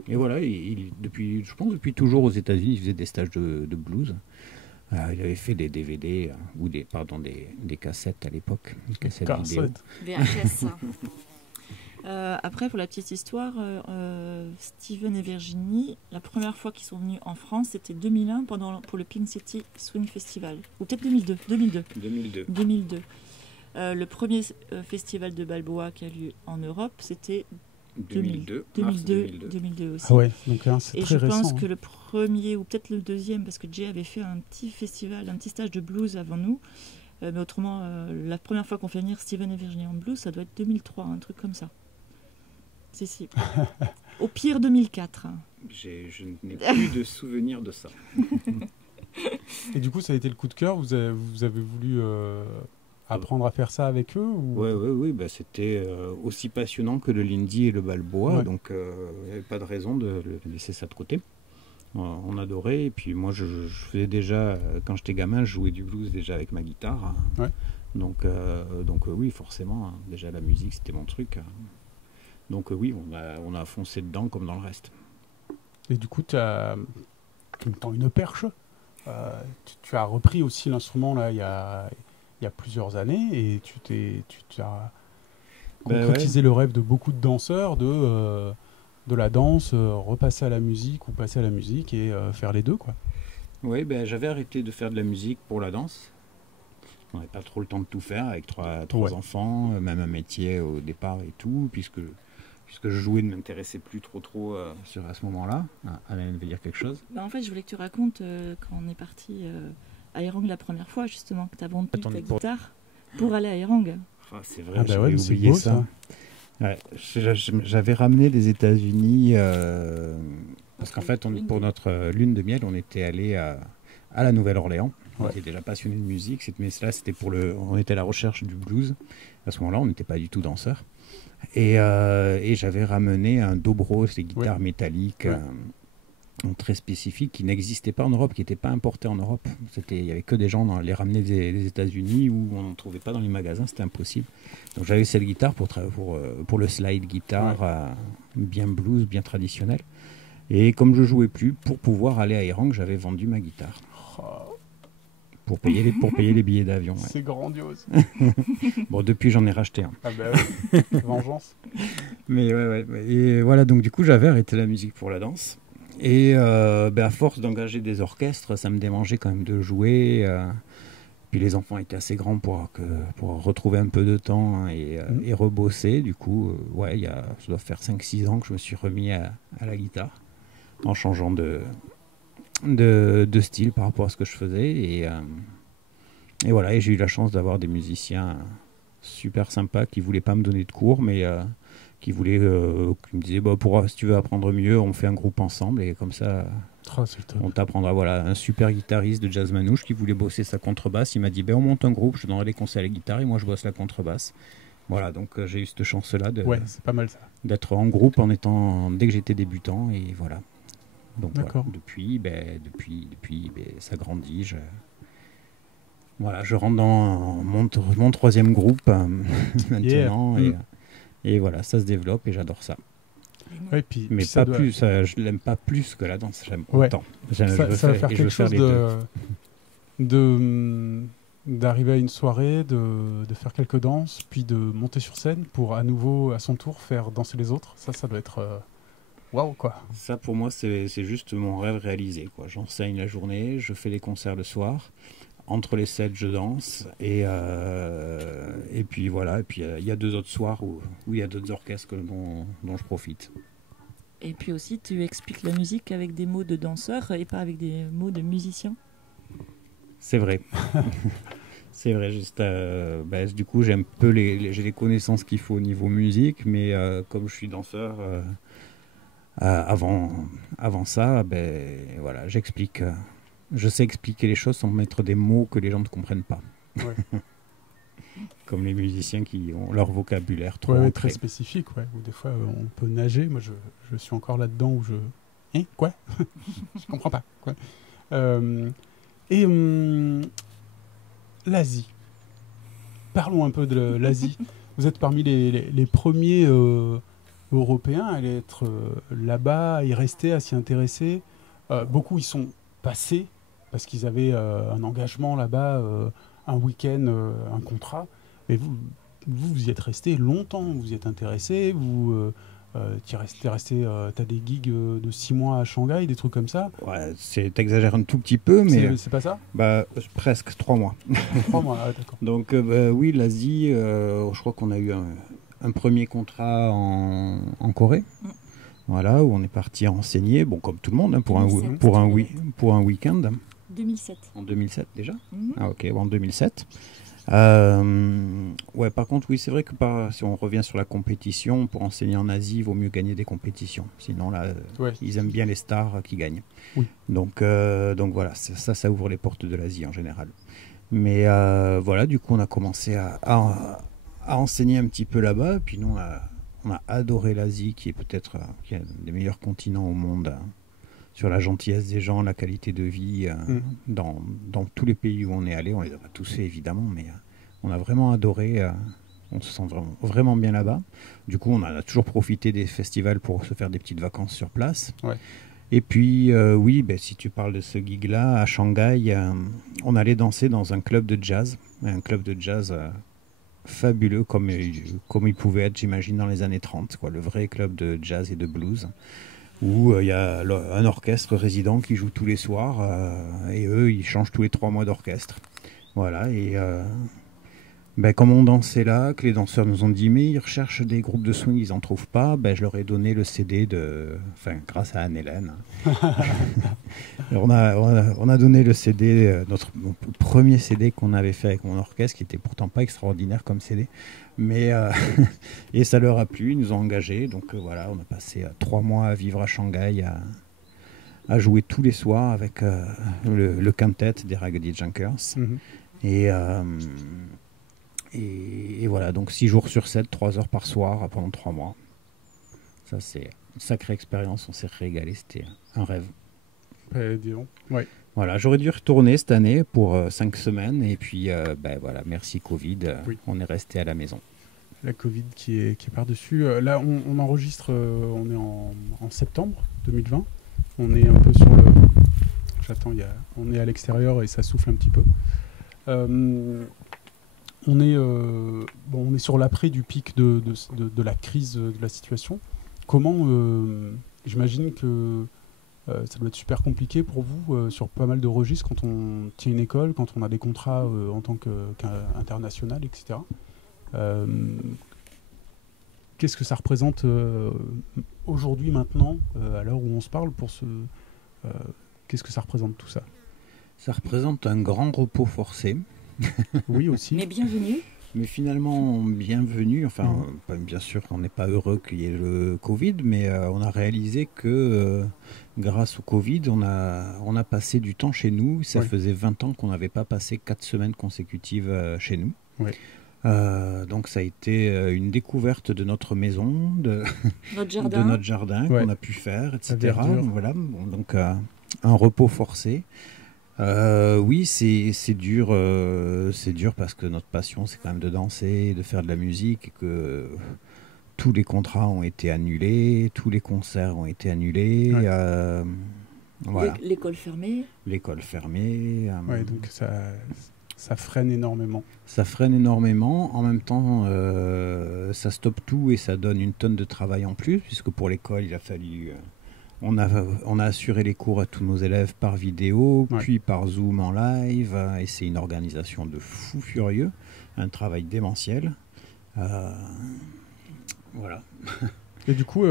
voilà, depuis toujours aux États-Unis, il faisait des stages de blues. Il avait fait des DVD ou des cassettes à l'époque, des cassettes vidéo. VHS. Après, pour la petite histoire, Steven et Virginie, la première fois qu'ils sont venus en France, c'était 2001 pour le Pink City Swing Festival. Ou peut-être 2002. Le premier festival de Balboa qui a lieu en Europe, c'était 2002 aussi. Ah ouais, donc c'est et très je récent. pense que le premier, ou peut-être le deuxième, parce que Jay avait fait un petit festival, un petit stage de blues avant nous. Mais autrement, la première fois qu'on fait venir Steven et Virginie en blues, ça doit être 2003, un truc comme ça. Si. Au pire 2004. Je n'ai plus de souvenir de ça. Et du coup, ça a été le coup de cœur. Vous avez voulu apprendre à faire ça avec eux ou... Oui, c'était aussi passionnant que le Lindy et le Balboa, donc il n'y avait pas de raison de laisser ça de côté. On adorait, et puis moi je faisais déjà, quand j'étais gamin, je jouais du blues déjà avec ma guitare. Donc oui, forcément, déjà la musique c'était mon truc. Donc oui, on a foncé dedans comme dans le reste. Et du coup, tu as une perche. Tu as repris aussi l'instrument là il y a plusieurs années, et tu as concrétisé le rêve de beaucoup de danseurs de la danse, repasser à la musique ou passer à la musique et faire les deux, quoi. Oui, j'avais arrêté de faire de la musique pour la danse. On n'avait pas trop le temps de tout faire avec trois enfants, même un métier au départ et tout, puisque je jouais ne m'intéressait plus trop à ce moment-là. Alain veut dire quelque chose? En fait, je voulais que tu racontes quand on est parti à Erang la première fois, justement, que tu as vendu ta guitare pour aller à Erang. C'est vrai, j'avais oublié ça. J'avais ramené des États-Unis parce qu'en fait, pour notre lune de miel, on était allé à la Nouvelle-Orléans. On était déjà passionné de musique, mais là, on était à la recherche du blues. À ce moment-là, on n'était pas du tout danseurs. Et j'avais ramené un dobro, ces guitares métalliques très spécifiques qui n'existaient pas en Europe, qui n'étaient pas importées en Europe. Il n'y avait que des gens les ramener des États-Unis où on n'en trouvait pas dans les magasins, c'était impossible. Donc j'avais cette guitare pour le slide guitare bien blues, bien traditionnel. Et comme je jouais plus, pour pouvoir aller à Erang, j'avais vendu ma guitare. Pour payer les billets d'avion. C'est grandiose. Bon, depuis, j'en ai racheté un. Ah oui, vengeance. Mais et voilà, donc du coup, j'avais arrêté la musique pour la danse. Et à force d'engager des orchestres, ça me démangeait quand même de jouer. Puis les enfants étaient assez grands pour retrouver un peu de temps et rebosser. Du coup, ça doit faire 5-6 ans que je me suis remis à la guitare, en changeant de style par rapport à ce que je faisais. Et voilà, et j'ai eu la chance d'avoir des musiciens super sympas qui ne voulaient pas me donner de cours, mais qui me disaient si tu veux apprendre mieux, on fait un groupe ensemble, et comme ça on t'apprendra. Voilà, un super guitariste de jazz manouche qui voulait bosser sa contrebasse, il m'a dit on monte un groupe, je donnerai les conseils à la guitare et moi je bosse la contrebasse. Voilà, donc j'ai eu cette chance-là Ouais, c'est pas mal ça. d'être en groupe dès que j'étais débutant, et voilà. Donc voilà, D'accord. depuis, ça grandit. Voilà, je rentre dans mon troisième groupe maintenant, et voilà, ça se développe et j'adore ça. Ouais, puis Mais ça pas plus, je l'aime pas plus que la danse, j'aime autant. Ça va faire quelque chose d'arriver à une soirée, de faire quelques danses, puis de monter sur scène pour à nouveau, à son tour, faire danser les autres. Ça doit être waouh, quoi. Ça, pour moi, c'est juste mon rêve réalisé, quoi. J'enseigne la journée, je fais les concerts le soir. Entre les sets, je danse, et puis voilà. Et puis il y a 2 autres soirs où il y a d'autres orchestres dont je profite. Et puis aussi, tu expliques la musique avec des mots de danseurs et pas avec des mots de musiciens. C'est vrai. C'est vrai, juste du coup j'ai un peu j'ai les connaissances qu'il faut au niveau musique, mais comme je suis danseur avant ça, voilà, j'explique. Je sais expliquer les choses sans mettre des mots que les gens ne comprennent pas. Ouais. Comme les musiciens qui ont leur vocabulaire trop ancré. Très spécifique, ouais. Ou des fois on peut nager. Moi je suis encore là-dedans où je... Hein, quoi? Je comprends pas. Quoi. L'Asie. Parlons un peu de l'Asie. Vous êtes parmi les premiers Européens à aller être là-bas, à y rester, à s'y intéresser. Beaucoup y sont passés parce qu'ils avaient un engagement là-bas, un week-end, un contrat. Mais vous y êtes resté longtemps, vous y êtes intéressé, tu es resté, t'as des gigs de 6 mois à Shanghai, des trucs comme ça. Ouais, t'exagères un tout petit peu, mais... C'est pas ça? Presque 3 mois. 3 mois, d'accord. Donc oui, l'Asie, je crois qu'on a eu un premier contrat en Corée. Voilà, où on est parti enseigner, bon, comme tout le monde, hein, pour un week-end. 2007. En 2007 déjà? Ah ok, en 2007. Ouais, par contre, oui, c'est vrai que si on revient sur la compétition, pour enseigner en Asie, il vaut mieux gagner des compétitions. Sinon, là, ils aiment bien les stars qui gagnent. Oui. Donc voilà, ça ouvre les portes de l'Asie en général. Mais voilà, du coup, on a commencé à enseigner un petit peu là-bas. Puis nous, on a adoré l'Asie, qui est peut-être qui est un des meilleurs continents au monde, sur la gentillesse des gens, la qualité de vie, dans tous les pays où on est allé. On les a pas tous fait, évidemment, mais on a vraiment adoré. On se sent vraiment bien là-bas. Du coup, on a toujours profité des festivals pour se faire des petites vacances sur place. Ouais. Et puis, oui, si tu parles de ce gig-là, à Shanghai, on allait danser dans un club de jazz. Un club de jazz fabuleux, comme il pouvait être, j'imagine, dans les années 30, quoi, le vrai club de jazz et de blues, où il y a un orchestre résident qui joue tous les soirs, et eux, ils changent tous les 3 mois d'orchestre. Voilà, et comme on dansait là, que les danseurs nous ont dit, mais ils recherchent des groupes de swing, ils n'en trouvent pas, je leur ai donné le CD grâce à Anne-Hélène. on a donné le CD, notre premier CD qu'on avait fait avec mon orchestre, qui était pourtant pas extraordinaire comme CD, mais et ça leur a plu, ils nous ont engagés, donc voilà, on a passé 3 mois à vivre à Shanghai, à jouer tous les soirs avec le quintet des Raggedy Junkers. Et voilà, donc 6 jours sur 7, 3 heures par soir pendant 3 mois. Ça, c'est une sacrée expérience, on s'est régalé, c'était un rêve. Disons, ouais. Voilà, j'aurais dû retourner cette année pour 5 semaines, et puis voilà, merci Covid, on est resté à la maison. La Covid qui est par-dessus. Là, on enregistre, on est en septembre 2020. On est un peu sur le... J'attends, on est à l'extérieur et ça souffle un petit peu. On est sur l'après du pic de la crise de la situation. Comment, j'imagine que ça doit être super compliqué pour vous sur pas mal de registres quand on tient une école, quand on a des contrats en tant qu'international, etc. Qu'est-ce que ça représente aujourd'hui, maintenant, à l'heure où on se parle, qu'est-ce que ça représente tout ça? Ça représente un grand repos forcé. Oui, aussi. Mais bienvenue. Mais finalement, bienvenue. Enfin, bien sûr qu'on n'est pas heureux qu'il y ait le Covid, mais on a réalisé que grâce au Covid, on a passé du temps chez nous. Ça faisait 20 ans qu'on n'avait pas passé 4 semaines consécutives chez nous. Ouais. Donc ça a été une découverte de notre maison, de notre jardin qu'on a pu faire, etc. Voilà, bon, donc un repos forcé. Oui, c'est dur parce que notre passion, c'est quand même de danser, de faire de la musique, et que tous les contrats ont été annulés, tous les concerts ont été annulés. Ouais. Voilà. L'école fermée. L'école fermée. Ouais, donc ça freine énormément. Ça freine énormément. En même temps, ça stoppe tout et ça donne une tonne de travail en plus, puisque pour l'école, il a fallu... On a assuré les cours à tous nos élèves par vidéo, puis par Zoom en live, et c'est une organisation de fou furieux, un travail démentiel. Voilà. Et du coup,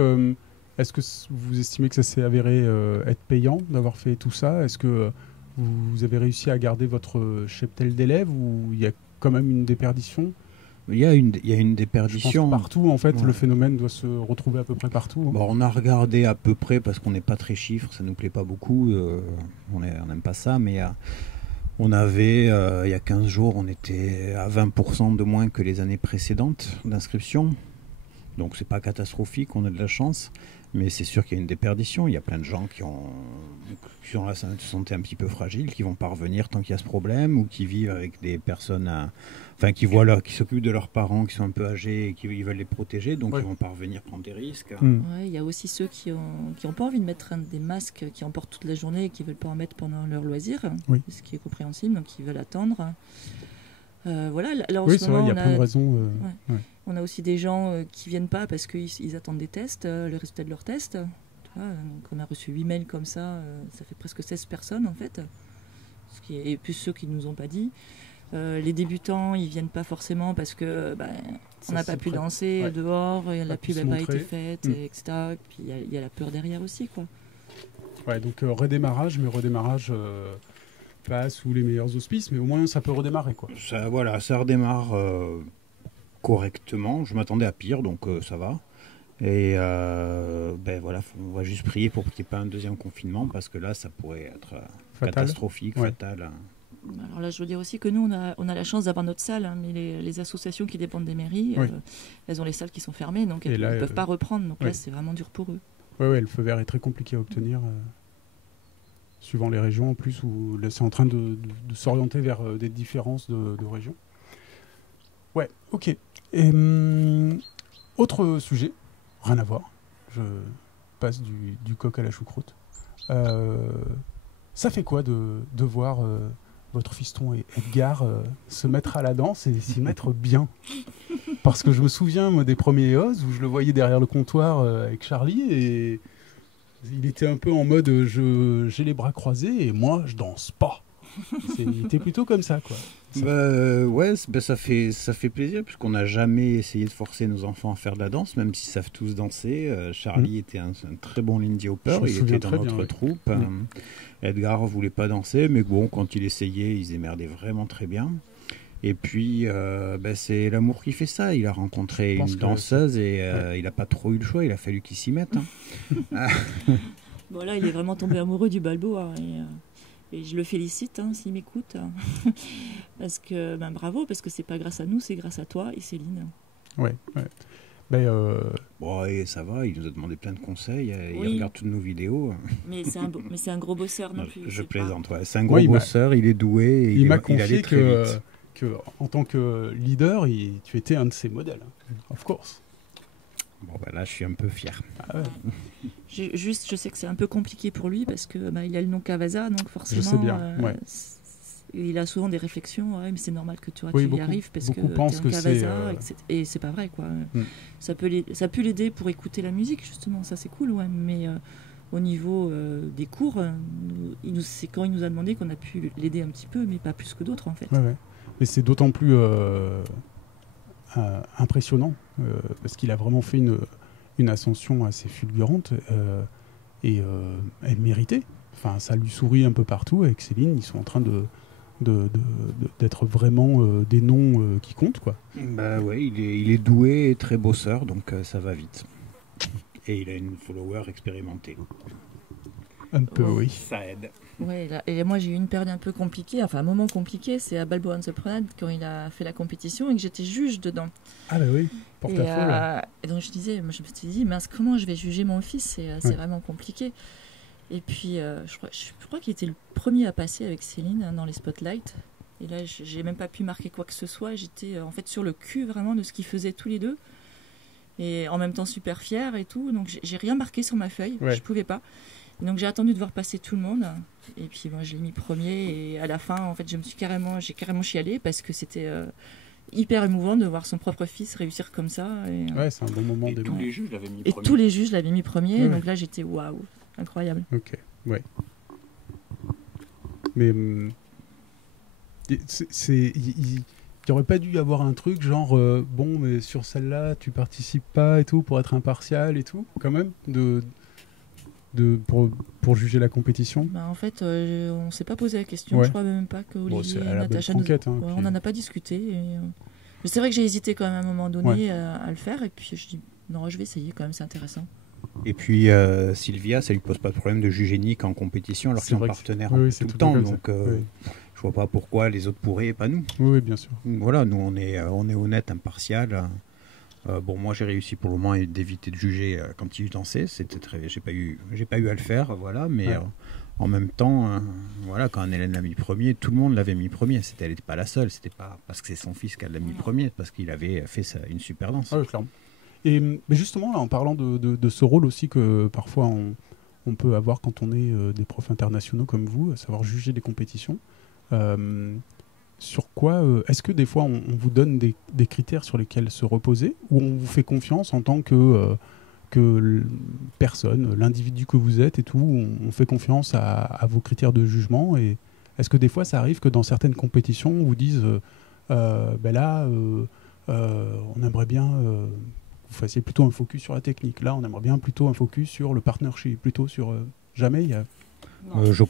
est-ce que vous estimez que ça s'est avéré être payant d'avoir fait tout ça? Est-ce que vous avez réussi à garder votre cheptel d'élèves ou il y a quand même une déperdition? Il y a une déperdition. Je pense que partout, en fait, le phénomène doit se retrouver à peu près partout. Hein. Bon, on a regardé à peu près parce qu'on n'est pas très chiffre, ça nous plaît pas beaucoup, on n'aime pas ça, mais on avait, il y a 15 jours, on était à 20% de moins que les années précédentes d'inscription. Donc c'est pas catastrophique, on a de la chance, mais c'est sûr qu'il y a une déperdition. Il y a plein de gens qui ont la santé un petit peu fragile, qui vont pas revenir tant qu'il y a ce problème, ou qui vivent avec des personnes, qui s'occupent de leurs parents qui sont un peu âgés et qui veulent les protéger, donc ils vont pas revenir prendre des risques. Ouais, il y a aussi ceux qui ont pas envie de mettre des masques, qui en portent toute la journée et qui veulent pas en mettre pendant leur loisir, ce qui est compréhensible, donc ils veulent attendre. Voilà, là, en ce moment, il y a plein de raisons. On a aussi des gens qui viennent pas parce qu'ils attendent des tests, le résultat de leurs tests. Tu vois, donc on a reçu 8 mails comme ça fait presque 16 personnes en fait. Et plus ceux qui ne nous ont pas dit. Les débutants, ils viennent pas forcément parce que on n'a pas pu danser dehors, et la pub n'a pas été faite, etc. Et puis il y a la peur derrière aussi, quoi. Ouais, donc redémarrage, pas sous les meilleurs auspices, mais au moins ça peut redémarrer, quoi. Ça redémarre correctement. Je m'attendais à pire, donc ça va. Et on va juste prier pour qu'il n'y ait pas un deuxième confinement, parce que là, ça pourrait être catastrophique, fatal. Alors là, je veux dire aussi que nous, on a la chance d'avoir notre salle, mais les associations qui dépendent des mairies, elles ont les salles qui sont fermées, donc elles ne peuvent pas reprendre. Donc là, c'est vraiment dur pour eux. Oui, le feu vert est très compliqué à obtenir, suivant les régions en plus, où là, c'est en train de s'orienter vers des différences de régions. Ouais, ok. Et, autre sujet, rien à voir. Je passe du coq à la choucroute. Ça fait quoi de voir votre fiston Edgar se mettre à la danse et s'y mettre bien? Parce que je me souviens, moi, des premiers Oz où je le voyais derrière le comptoir avec Charlie et il était un peu en mode j'ai les bras croisés et moi, je danse pas. Il était plutôt comme ça, quoi. Ça fait plaisir puisqu'on n'a jamais essayé de forcer nos enfants à faire de la danse, même s'ils savent tous danser. Charlie était un très bon Lindy Hopper, il était dans notre troupe. Edgar voulait pas danser, mais bon, quand il essayait, il se démerdait vraiment très bien. Et puis, c'est l'amour qui fait ça. Il a rencontré une danseuse et il n'a pas trop eu le choix, il a fallu qu'il s'y mette. Bon, là, il est vraiment tombé amoureux du balboa. Et je le félicite s'il m'écoute. Parce que, bravo, parce que c'est pas grâce à nous, c'est grâce à toi et Céline. Ouais. Bon, et ça va, il nous a demandé plein de conseils, il regarde toutes nos vidéos. Mais c'est un gros bosseur non plus. Je plaisante, c'est un gros bosseur, il est doué. Et il m'a confié que, en tant que leader, tu étais un de ses modèles. Of course. Bon, là, je suis un peu fier. Ah ouais. Je sais que c'est un peu compliqué pour lui parce que il a le nom Cavazza, donc forcément. Je sais bien. Il a souvent des réflexions. Mais c'est normal que tu y arrives parce que pensent que Cavazza, et c'est pas vrai, quoi. Ça peut l'aider pour écouter la musique, justement. Ça, c'est cool, mais au niveau des cours, c'est quand il nous a demandé qu'on a pu l'aider un petit peu, mais pas plus que d'autres, en fait. Ouais. Mais c'est d'autant plus impressionnant parce qu'il a vraiment fait une ascension assez fulgurante et méritée. Enfin, ça lui sourit un peu partout avec Céline. Ils sont en train d'être vraiment des noms qui comptent, quoi. Il est doué et très bosseur, donc ça va vite. Et il a une follower expérimentée. Un peu, oui. Ça aide. Ouais, et moi j'ai eu une période un peu compliquée, enfin un moment compliqué, c'est à Balboa the Promenade quand il a fait la compétition et que j'étais juge dedans. Ah bah oui, porte-à-faux. Et donc je me suis dit, mince, comment je vais juger mon fils, c'est vraiment compliqué. Et puis je crois qu'il était le premier à passer avec Céline dans les spotlights. Et là j'ai même pas pu marquer quoi que ce soit, j'étais en fait sur le cul vraiment de ce qu'ils faisaient tous les deux. Et en même temps super fière et tout, donc j'ai rien marqué sur ma feuille, je pouvais pas. Donc j'ai attendu de voir passer tout le monde et puis moi je l'ai mis premier et à la fin en fait j'ai carrément chialé parce que c'était hyper émouvant de voir son propre fils réussir comme ça. Ouais, c'est un bon moment. Et tous les juges l'avaient mis premier. Et tous les juges l'avaient mis premier, Ouais. donc là j'étais waouh, incroyable. Ok, ouais. Mais il n'y aurait pas dû y avoir un truc genre bon mais sur celle-là tu participes pas et tout pour être impartial et tout quand même pour juger la compétition. En fait, on s'est pas posé la question. Je crois même pas qu'Olivier et Natacha on n'en a pas discuté. Mais c'est vrai que j'ai hésité quand même à un moment donné à le faire. Et puis je dis non, je vais essayer quand même, c'est intéressant. Et puis Sylvia, ça lui pose pas de problème de juger Nick en compétition alors qu'ils sont partenaires tout le temps. Donc je vois pas pourquoi les autres pourraient et pas nous. Oui, bien sûr. Voilà, nous on est honnête, impartial. Bon, moi j'ai réussi pour le moment d'éviter de juger quand il dansait. J'ai pas eu à le faire, voilà. Mais en même temps, voilà, quand Hélène l'a mis premier, tout le monde l'avait mis premier. Elle n'était pas la seule. C'était pas parce que c'est son fils qu'elle l'a mis premier, parce qu'il avait fait une super danse. Ah oui, clairement. Mais justement, là, en parlant de ce rôle aussi que parfois on peut avoir quand on est des profs internationaux comme vous, à savoir juger des compétitions. Sur quoi est-ce que des fois on vous donne des critères sur lesquels se reposer ou on vous fait confiance en tant que personne, l'individu que vous êtes et tout, on fait confiance à vos critères de jugement et est-ce que des fois ça arrive que dans certaines compétitions on vous dise ben là on aimerait bien vous fassiez plutôt un focus sur la technique, là on aimerait bien plutôt un focus sur le partnership, plutôt sur jamais il y a...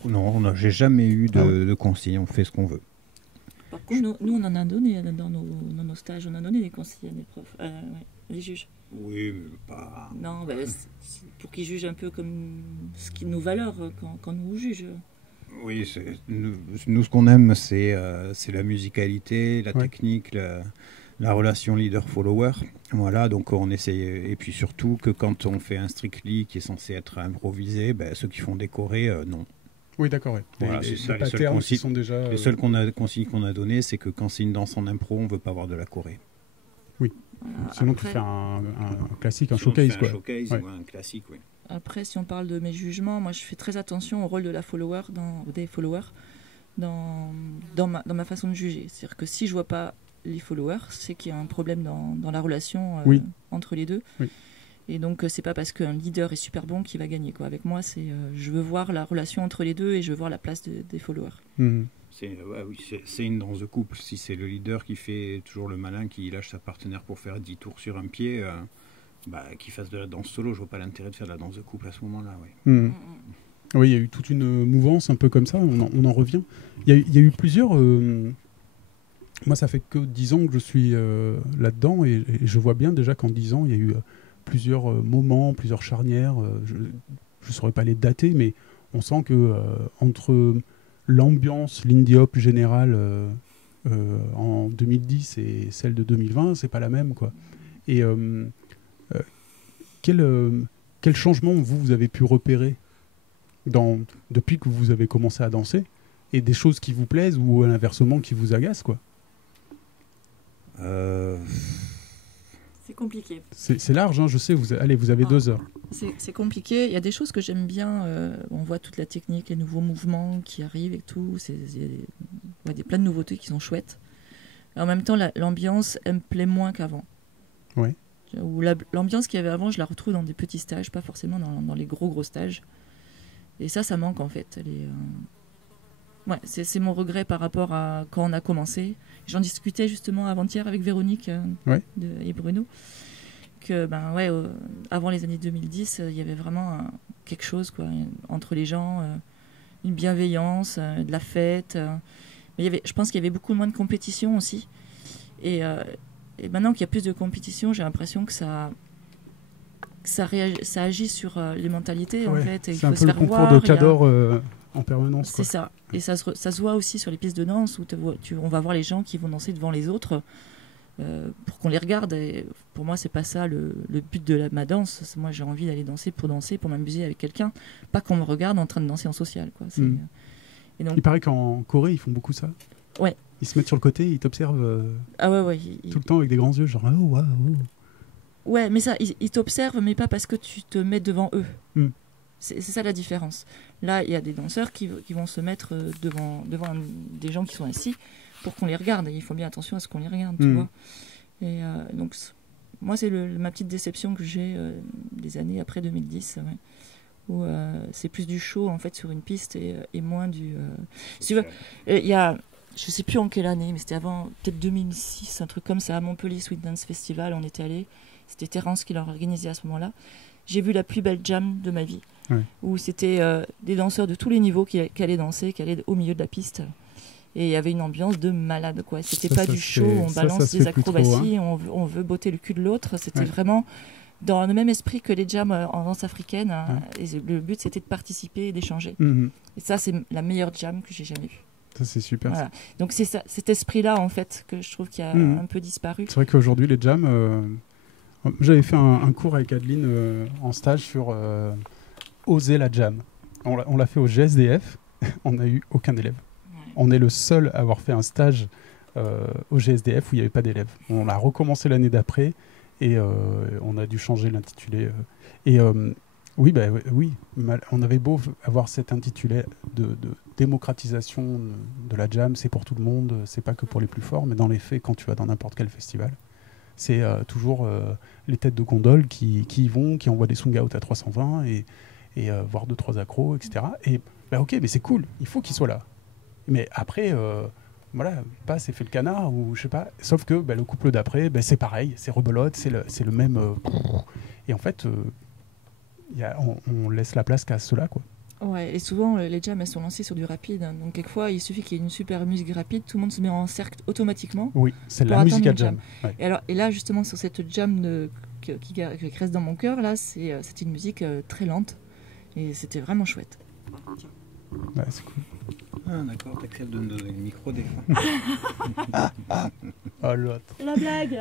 Non, j'ai jamais eu de consigne, on fait ce qu'on veut. Par contre, nous, on en a donné dans nos stages, on a donné des conseils à des profs, des juges. Oui, mais pas... Non, c'est pour qu'ils jugent un peu comme nos valeurs quand nous jugent. Oui, nous ce qu'on aime, c'est la musicalité, la technique, la relation leader-follower. Voilà, donc on essaye. Et puis surtout que quand on fait un Strictly qui est censé être improvisé, ceux qui font décorer, non. Oui, d'accord. Ouais. Voilà, les patterns qui sont déjà... Les seules consignes qu'on a données, c'est que quand c'est une danse en impro, on ne veut pas avoir de la choré. Oui. Sinon, tu fais un classique, un showcase. Un showcase, un classique, oui. Après, si on parle de mes jugements, moi, je fais très attention au rôle de la follower, des followers, dans ma façon de juger. C'est-à-dire que si je vois pas les followers, c'est qu'il y a un problème dans la relation entre les deux. Oui. Et donc, c'est pas parce qu'un leader est super bon qu'il va gagner. Avec moi, je veux voir la relation entre les deux et je veux voir la place des followers. Mmh. C'est une danse de couple. Si c'est le leader qui fait toujours le malin, qui lâche sa partenaire pour faire 10 tours sur un pied, qu'il fasse de la danse solo. Je vois pas l'intérêt de faire de la danse de couple à ce moment-là. Oui, oui, il y a eu toute une mouvance un peu comme ça. On en revient. Il y a eu plusieurs... Moi, ça fait que 10 ans que je suis là-dedans et je vois bien déjà qu'en 10 ans, il y a eu... plusieurs moments, plusieurs charnières, je ne saurais pas les dater, mais on sent que entre l'ambiance l'indie hop générale en 2010 et celle de 2020, c'est pas la même, quoi. Et quel changement vous avez pu repérer depuis que vous avez commencé à danser, et des choses qui vous plaisent ou à l'inversement qui vous agacent, quoi? C'est compliqué. C'est large, hein, je sais, vous avez 2 heures. C'est compliqué. Il y a des choses que j'aime bien. On voit toute la technique, les nouveaux mouvements qui arrivent et tout. Il y a plein de nouveautés qui sont chouettes. Et en même temps, l'ambiance, elle me plaît moins qu'avant. Ouais. L'ambiance qu'il y avait avant, je la retrouve dans des petits stages, pas forcément dans les gros stages. Et ça manque en fait. C'est mon regret par rapport à quand on a commencé. J'en discutais justement avant-hier avec Véronique et Bruno. Que avant les années 2010, il y avait vraiment quelque chose entre les gens, une bienveillance, de la fête. Mais je pense qu'il y avait beaucoup moins de compétition aussi. Et maintenant qu'il y a plus de compétition, j'ai l'impression que ça ça agit sur les mentalités en fait. Et c'est un peu le concours de Cador en permanence. C'est ça. Et ça se voit aussi sur les pistes de danse où on va voir les gens qui vont danser devant les autres pour qu'on les regarde. Et pour moi, c'est pas ça le but de ma danse. Moi, j'ai envie d'aller danser, pour m'amuser avec quelqu'un, pas qu'on me regarde en train de danser en social, quoi. Et donc, il paraît qu'en Corée, ils font beaucoup ça. Ouais. Ils se mettent sur le côté, ils t'observent tout le temps avec des grands yeux, genre oh, waouh. Ouais, mais ça, ils t'observent, mais pas parce que tu te mets devant eux. C'est ça la différence. Là, il y a des danseurs qui vont se mettre devant des gens qui sont assis pour qu'on les regarde. Et il faut bien attention à ce qu'on les regarde, tu vois. Et donc, moi, c'est ma petite déception que j'ai des années après 2010, où c'est plus du show en fait sur une piste et moins du. Si tu veux, il y a, je sais plus en quelle année, mais c'était avant peut-être 2006, un truc comme ça, à Montpellier Sweet Dance Festival, on était allé. C'était Terence qui l'a organisé à ce moment-là. J'ai vu la plus belle jam de ma vie, où c'était des danseurs de tous les niveaux qui allaient danser, qui allaient au milieu de la piste. Et il y avait une ambiance de malade, quoi. C'était pas du show, on balance des acrobaties, on veut botter le cul de l'autre. C'était vraiment dans le même esprit que les jams en danse africaine. Et le but, c'était de participer et d'échanger. Et ça, c'est la meilleure jam que j'ai jamais vue. Ça, c'est super. Voilà. Donc c'est cet esprit-là, en fait, que je trouve qui a un peu disparu. C'est vrai qu'aujourd'hui, les jams... J'avais fait un cours avec Adeline en stage sur oser la jam. On l'a fait au GSDF, on n'a eu aucun élève. On est le seul à avoir fait un stage au GSDF où il n'y avait pas d'élèves. On l'a recommencé l'année d'après et on a dû changer l'intitulé. On avait beau avoir cet intitulé de démocratisation de la jam, c'est pour tout le monde, c'est pas que pour les plus forts, mais dans les faits, quand tu vas dans n'importe quel festival, c'est toujours les têtes de gondole qui y vont, qui envoient des swing-out à 320 et voire 2-3 accros, etc. Et ok, mais c'est cool, il faut qu'ils soient là. Mais après, passe et fait le canard, ou je sais pas. Sauf que le couple d'après, c'est pareil, c'est rebelote, c'est le même... et en fait, on laisse la place qu'à cela, quoi. Ouais, et souvent les jams elles sont lancées sur du rapide, donc quelquefois il suffit qu'il y ait une super musique rapide, tout le monde se met en cercle automatiquement. Oui, c'est la musique à jam. Ouais. Et là justement sur cette jam qui reste dans mon cœur, là c'était une musique très lente et c'était vraiment chouette. Ouais, c'est cool. Ah d'accord, t'acceptes de me donner le micro des fois. Oh l'autre. La blague.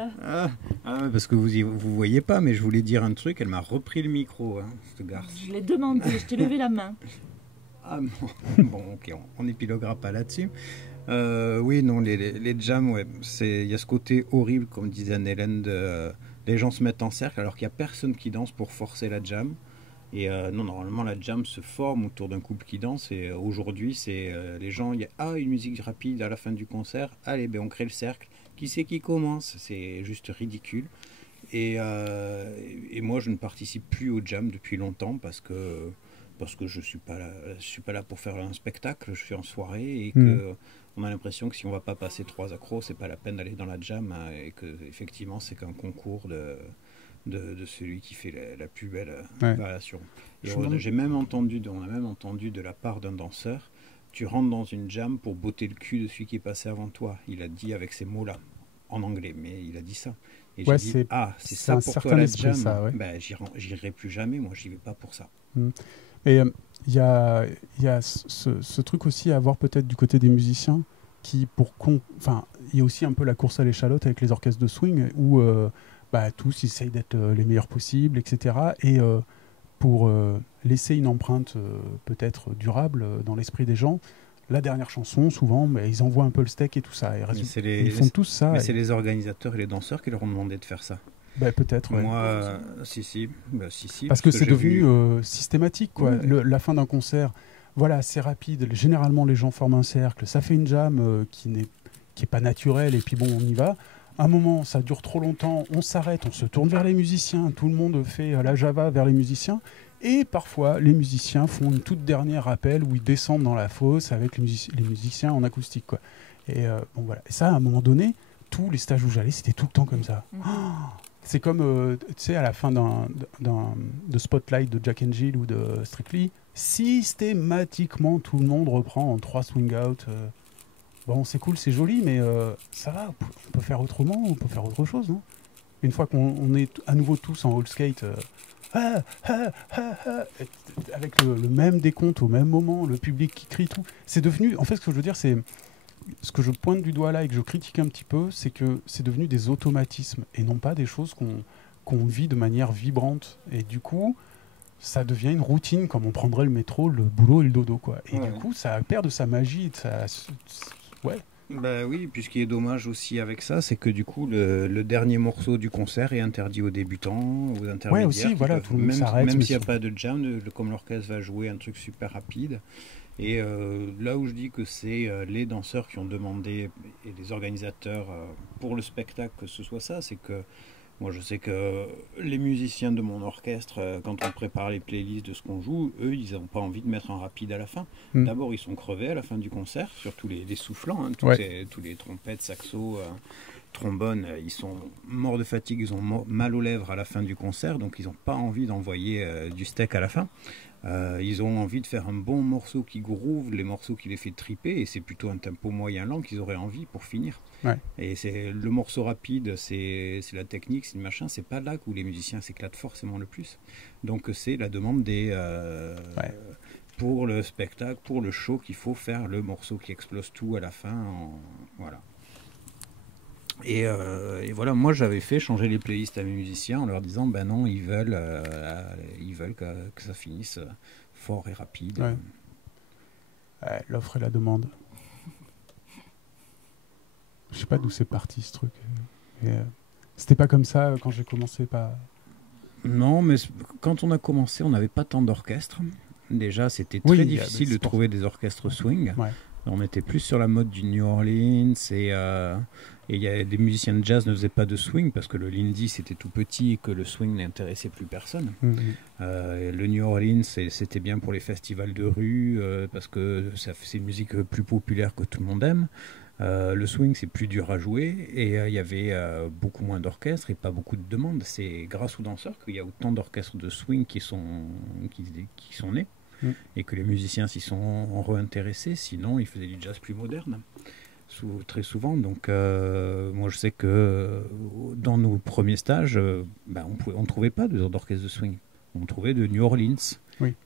Parce que vous voyez pas, mais je voulais dire un truc, elle m'a repris le micro, cette garce. Je l'ai demandé, je t'ai levé la main. Ah non, bon ok, on n'épiloguera pas là-dessus. Oui, non, les jams, il y a ce côté horrible, comme disait Anne-Hélène, les gens se mettent en cercle alors qu'il n'y a personne qui danse pour forcer la jam. Et non, normalement la jam se forme autour d'un couple qui danse et aujourd'hui c'est les gens, il y a une musique rapide à la fin du concert, allez on crée le cercle, qui c'est qui commence, c'est juste ridicule. Et moi je ne participe plus au jam depuis longtemps parce que je suis pas là pour faire un spectacle, je suis en soirée et que on a l'impression que si on va pas passer 3 accros, c'est pas la peine d'aller dans la jam et que effectivement c'est qu'un concours de celui qui fait la plus belle variation. Et on a même entendu de la part d'un danseur, tu rentres dans une jam pour botter le cul de celui qui est passé avant toi. Il a dit avec ces mots-là, en anglais, mais il a dit ça. Et j'ai dit, c'est ça pour toi la jam, j'irai plus jamais, moi j'y vais pas pour ça. Et il y a ce truc aussi à avoir peut-être du côté des musiciens, qui il y a aussi un peu la course à l'échalote avec les orchestres de swing, où tous essayent d'être les meilleurs possibles, etc. Et pour laisser une empreinte peut-être durable dans l'esprit des gens, la dernière chanson, souvent, ils envoient un peu le steak et tout ça. Ils font tous ça. Mais c'est les organisateurs et les danseurs qui leur ont demandé de faire ça. Peut-être. Moi, si. Parce que c'est devenu systématique, quoi. La fin d'un concert, c'est rapide. Généralement, les gens forment un cercle. Ça fait une jam qui est pas naturelle, et puis on y va. Un moment, ça dure trop longtemps, on s'arrête, on se tourne vers les musiciens, tout le monde fait la Java vers les musiciens, et parfois les musiciens font une toute dernière rappel où ils descendent dans la fosse avec les musiciens en acoustique, quoi. Et Et ça, à un moment donné, tous les stages où j'allais, c'était tout le temps comme ça. C'est comme, à la fin de Spotlight de Jack and Jill ou de Strictly, systématiquement, tout le monde reprend en 3 swing-out. C'est cool, c'est joli, mais ça va, on peut faire autrement, on peut faire autre chose, non ? Une fois qu'on est à nouveau tous en all skate, avec le même décompte au même moment, le public qui crie, tout. C'est devenu, en fait, ce que je veux dire, c'est ce que je pointe du doigt là et que je critique un petit peu, c'est que c'est devenu des automatismes et non pas des choses qu'on vit de manière vibrante. Et du coup, ça devient une routine, comme on prendrait le métro, le boulot et le dodo, quoi. Et du coup, ça perd de sa magie, ouais. Bah oui, puis ce qui est dommage aussi avec ça, c'est que du coup, le dernier morceau du concert est interdit aux débutants, aux intermédiaires. Ouais, aussi, voilà, tout le monde s'arrête. Même s'il n'y a pas de jam, comme l'orchestre va jouer un truc super rapide. Et là où je dis que c'est les danseurs qui ont demandé, et les organisateurs pour le spectacle, que ce soit ça, c'est que moi je sais que les musiciens de mon orchestre, quand on prépare les playlists de ce qu'on joue, eux ils n'ont pas envie de mettre un rapide à la fin. D'abord ils sont crevés à la fin du concert, surtout les soufflants, hein, tous les trompettes, saxos, trombones, ils sont morts de fatigue, ils ont mal aux lèvres à la fin du concert, donc ils n'ont pas envie d'envoyer du steak à la fin. Ils ont envie de faire un bon morceau qui groove, les morceaux qui les fait triper, et c'est plutôt un tempo moyen lent qu'ils auraient envie pour finir. Ouais. Et c'est le morceau rapide, c'est la technique, c'est le machin, c'est pas là où les musiciens s'éclatent forcément le plus. Donc c'est la demande pour le spectacle, pour le show, qu'il faut faire le morceau qui explose tout à la fin. Voilà. Et voilà, moi j'avais fait changer les playlists à mes musiciens en leur disant ben non, ils veulent que ça finisse fort et rapide. Ouais, l'offre et la demande. Je sais pas d'où c'est parti ce truc. C'était pas comme ça quand j'ai commencé, pas. Non, mais quand on a commencé, on n'avait pas tant d'orchestres. Déjà, c'était très difficile de trouver des orchestres swing. Ouais. On était plus sur la mode du New Orleans et il y a des musiciens de jazz ne faisaient pas de swing parce que le Lindy c'était tout petit et que le swing n'intéressait plus personne. Le New Orleans c'était bien pour les festivals de rue parce que c'est une musique plus populaire que tout le monde aime. Le swing c'est plus dur à jouer et il y avait beaucoup moins d'orchestres et pas beaucoup de demandes. C'est grâce aux danseurs qu'il y a autant d'orchestres de swing qui sont nés. Et que les musiciens s'y sont réintéressés, sinon ils faisaient du jazz plus moderne très souvent. Donc moi je sais que dans nos premiers stages on ne trouvait pas d'orchestre de swing, on trouvait de New Orleans.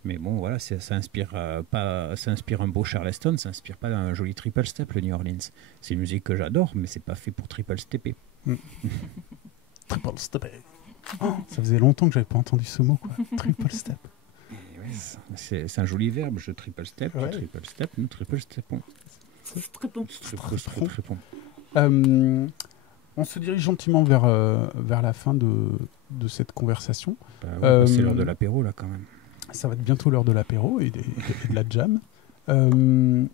Mais bon voilà, ça inspire un beau Charleston, ça inspire pas un joli triple step le New Orleans. C'est une musique que j'adore mais c'est pas fait pour triple stepper. Triple stepper. Ça faisait longtemps que j'avais pas entendu ce mot, quoi. Triple step. C'est un joli verbe, je triple step, nous triple stepons. Très bon. On se dirige gentiment vers la fin de cette conversation. C'est l'heure de l'apéro là quand même. Ça va être bientôt l'heure de l'apéro et de la jam. Un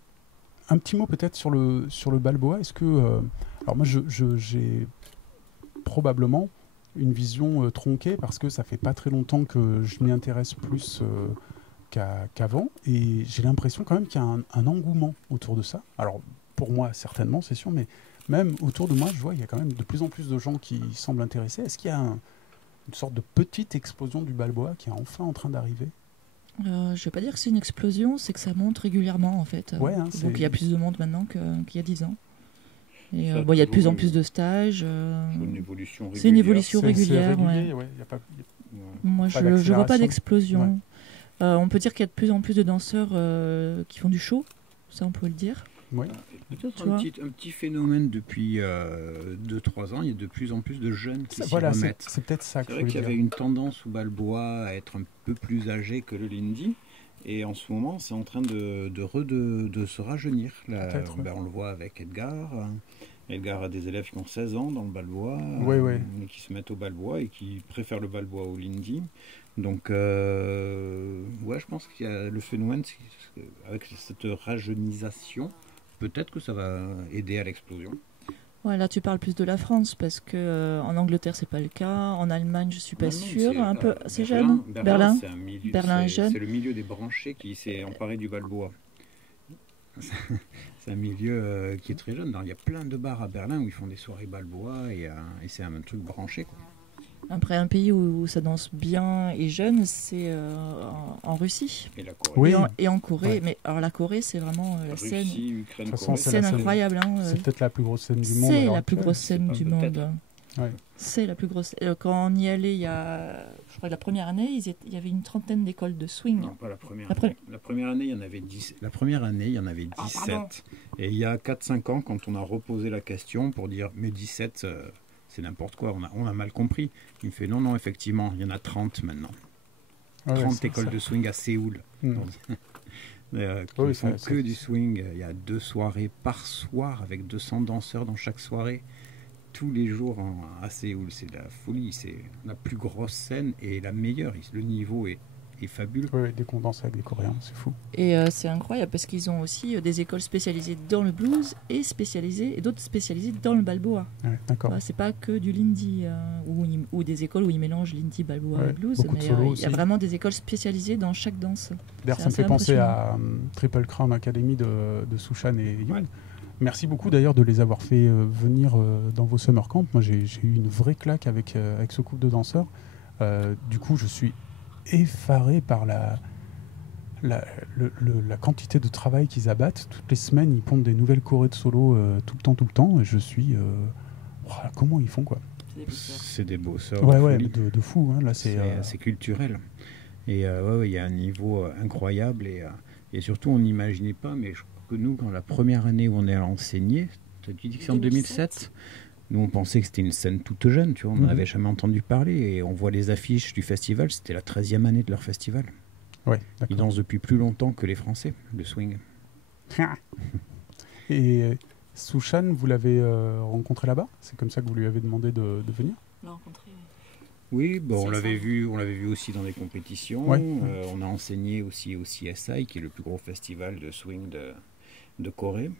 petit mot peut-être sur le Balboa. Est-ce que alors moi j'ai probablement une vision tronquée parce que ça fait pas très longtemps que je m'y intéresse plus qu'avant et j'ai l'impression quand même qu'il y a un engouement autour de ça. Alors pour moi certainement c'est sûr, mais même autour de moi je vois il y a quand même de plus en plus de gens qui semblent intéressés. Est-ce qu'il y a une sorte de petite explosion du Balboa qui est enfin en train d'arriver? Je vais pas dire que c'est une explosion, c'est que ça monte régulièrement en fait. Donc il y a plus de monde maintenant qu'il y a 10 ans. Et il y a de plus en plus de stages. C'est une évolution régulière. Moi, je ne vois pas d'explosion. Ouais. On peut dire qu'il y a de plus en plus de danseurs qui font du show, ça on peut le dire. Ouais. Peut-être un petit phénomène depuis 2-3 ans, il y a de plus en plus de jeunes qui s'y remettent. C'est peut-être ça que je veux dire. C'est vrai qu'il y avait une tendance au Balboa à être un peu plus âgé que le Lindy. Et en ce moment, c'est en train de se rajeunir. On le voit avec Edgar. Edgar a des élèves qui ont 16 ans dans le Balboa, qui se mettent au Balboa et qui préfèrent le Balboa au Lindy. Donc, je pense qu'il y a le phénomène, avec cette rajeunisation, peut-être que ça va aider à l'explosion. Ouais, là tu parles plus de la France parce que en Angleterre c'est pas le cas, en Allemagne je suis pas sûre, c'est jeune. Berlin est jeune. C'est le milieu des branchés qui s'est emparé du Balboa. C'est un milieu qui est très jeune. Il y a plein de bars à Berlin où ils font des soirées Balboa et c'est un truc branché, quoi. Après, un pays où ça danse bien et jeune, c'est en Russie. Et la Corée. Et en Corée. Ouais. Mais alors la Corée, c'est vraiment la Russie, scène incroyable. C'est peut-être la plus grosse scène du monde. C'est la plus grosse scène du monde. Ouais. C'est la plus grosse. Quand on y allait, je crois que la première année, il y avait une trentaine d'écoles de swing. Non, pas la première. La pre- La première année, il y en avait 10. La première année, il y en avait 17. pardon. Et il y a 4-5 ans, quand on a reposé la question pour dire mais 17, c'est n'importe quoi, on a mal compris. Il me fait non, effectivement, il y en a 30 maintenant. Ouais, 30 c'est écoles ça. de swing à Séoul. Mm. Qui Oui, ne font ça- que du swing. Il y a 2 soirées par soir avec 200 danseurs dans chaque soirée. Tous les jours à Séoul. C'est de la folie. C'est la plus grosse scène et la meilleure. Le niveau est fabuleux. Ouais, des condenses avec des Coréens, c'est fou. Et c'est incroyable parce qu'ils ont aussi des écoles spécialisées dans le blues et d'autres spécialisées dans le balboa. Ouais, d'accord. C'est pas que du lindy ou des écoles où ils mélangent lindy, balboa Ouais, et blues, beaucoup de mais solos il y aussi. a vraiment des écoles spécialisées dans chaque danse. D'ailleurs, C'est ça me fait assez penser impressionnant. à Triple Crown Academy de Sushan et Yoon. Ouais. Merci beaucoup d'ailleurs de les avoir fait venir dans vos summer camps. Moi, j'ai eu une vraie claque avec ce couple de danseurs. Du coup, je suis effaré par la quantité de travail qu'ils abattent. Toutes les semaines, ils pondent des nouvelles chorés de solo tout le temps. Et je suis... comment ils font, quoi. C'est des bosseurs. C'est des bosseurs. Ouais, de folie. de fou. Hein. Là, c'est... C'est culturel. Et il y a un niveau incroyable. Et surtout, on n'imaginait pas, mais je crois que nous, quand la première année où on est allé enseigner, tu dis que c'est en 2007, nous on pensait que c'était une scène toute jeune, tu vois, on n'en avait jamais entendu parler. Et on voit les affiches du festival, c'était la 13e année de leur festival. Ouais, Ils d'accord. dansent depuis plus longtemps que les Français, le swing. Et Sushan, vous l'avez rencontré là-bas? C'est comme ça que vous lui avez demandé de venir? On l'a rencontré. Oui, bon, C'est on ça. l'avait vu aussi dans des compétitions. Ouais. On a enseigné aussi au CSI, qui est le plus gros festival de swing de Corée.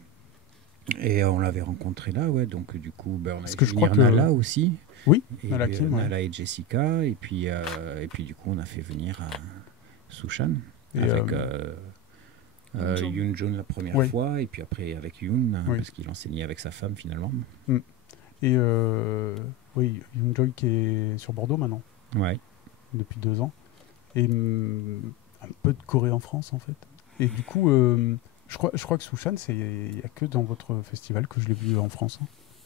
Et on l'avait rencontré là, ouais. Donc du coup, on Parce avait que fait je crois venir que- Nala aussi. Oui, Et Nala Kim, ouais. Nala et Jessica. Et puis du coup, on a fait venir Sushan Et, avec Yoon-jung. Yoon-jung la première Oui. fois. Et puis après avec Yoon, Oui. parce qu'il enseignait avec sa femme finalement. Et oui, Yoon-jung qui est sur Bordeaux maintenant, Ouais. depuis 2 ans. Et un peu de Corée en France, en fait. Et du coup, je crois que Sushan, il n'y a que dans votre festival que je l'ai vu en France. Hein.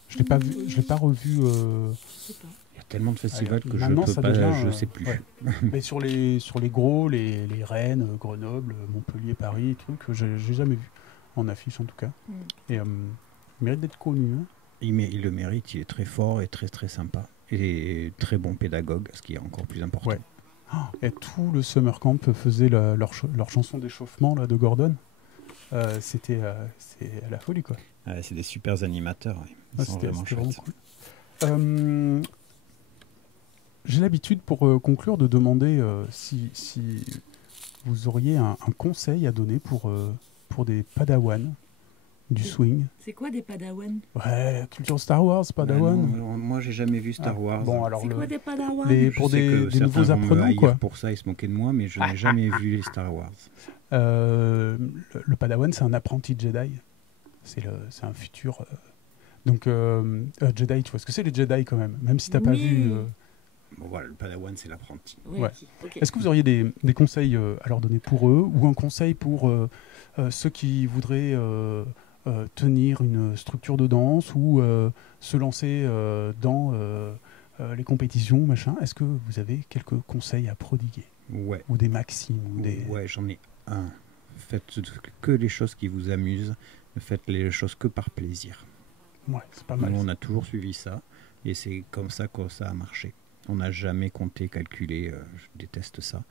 Je l'ai pas vu, je l'ai pas revu. Je sais pas. Il y a tellement de festivals que je Maintenant, peux ça pas, devient, je sais plus. ouais. Mais sur les gros, les Rennes, Grenoble, Montpellier, Paris, trucs, j'ai jamais vu. En affiche, en tout cas. Et il mérite d'être connu. Hein. Il le mérite, il est très fort et très très sympa. Et très bon pédagogue, ce qui est encore plus important. Ouais. Et tout le summer camp faisait leur chanson d'échauffement là, de Gordon. C'est la folie, quoi. Ouais, c'est des super animateurs. Ouais. Ils sont C'était vraiment vraiment chouettes. cool. J'ai l'habitude, pour conclure, de demander si vous auriez un conseil à donner pour des padawans du swing. C'est quoi des padawans? Ouais, culture Star Wars, padawan. Non, moi, j'ai jamais vu Star Wars. Bon, alors C'est quoi des padawans? pour Je sais que des certains nouveaux vont me apprenants, haïr quoi. pour ça et se moquer de moi, mais je n'ai jamais vu les Star Wars. Le padawan, c'est un apprenti Jedi. C'est un futur. Donc, Jedi, tu vois ce que c'est les Jedi quand même, même si t'as pas Oui. vu. Bon, voilà, le Padawan, c'est l'apprenti. Oui, Ouais. ok. Est-ce que vous auriez des conseils à leur donner pour eux, ou un conseil pour ceux qui voudraient tenir une structure de danse ou se lancer dans les compétitions, machin? Est-ce que vous avez quelques conseils à prodiguer? Ouais. Ou des maximes ou des... Ouais, j'en ai un. Faites que les choses qui vous amusent. Ne faites les choses que par plaisir. Ouais, c'est pas mal. Nous, on a toujours suivi ça. Et c'est comme ça que ça a marché. On n'a jamais compté, calculé. Je déteste ça.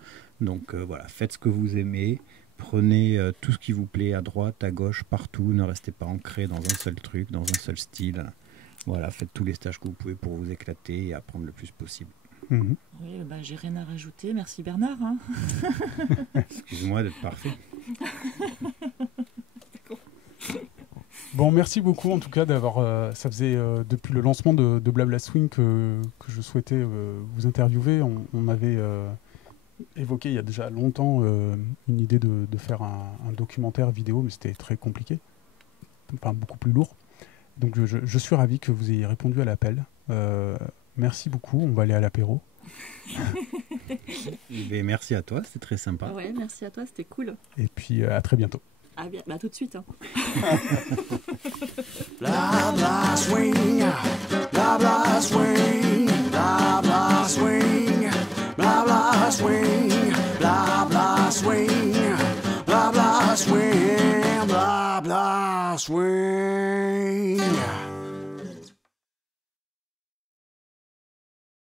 Donc voilà, faites ce que vous aimez. Prenez tout ce qui vous plaît à droite, à gauche, partout. Ne restez pas ancré dans un seul truc, dans un seul style. Voilà, faites tous les stages que vous pouvez pour vous éclater et apprendre le plus possible. Mhm. Oui, j'ai rien à rajouter. Merci Bernard. Hein. Excuse-moi d'être parfait. Bon, merci beaucoup en tout cas d'avoir. Ça faisait depuis le lancement de Blabla Swing que je souhaitais vous interviewer. On avait évoqué il y a déjà longtemps une idée de faire un documentaire vidéo, mais c'était très compliqué, enfin beaucoup plus lourd. Donc je suis ravi que vous ayez répondu à l'appel. Merci beaucoup. On va aller à l'apéro. Mais merci à toi, c'était très sympa. Ouais, merci à toi, c'était cool. Et puis à très bientôt. Ah bien, bah tout de suite. Hein. Blah blah swing, blah blah swing, blah blah swing, blah blah swing, blah blah swing, blah blah swing, blah blah swing.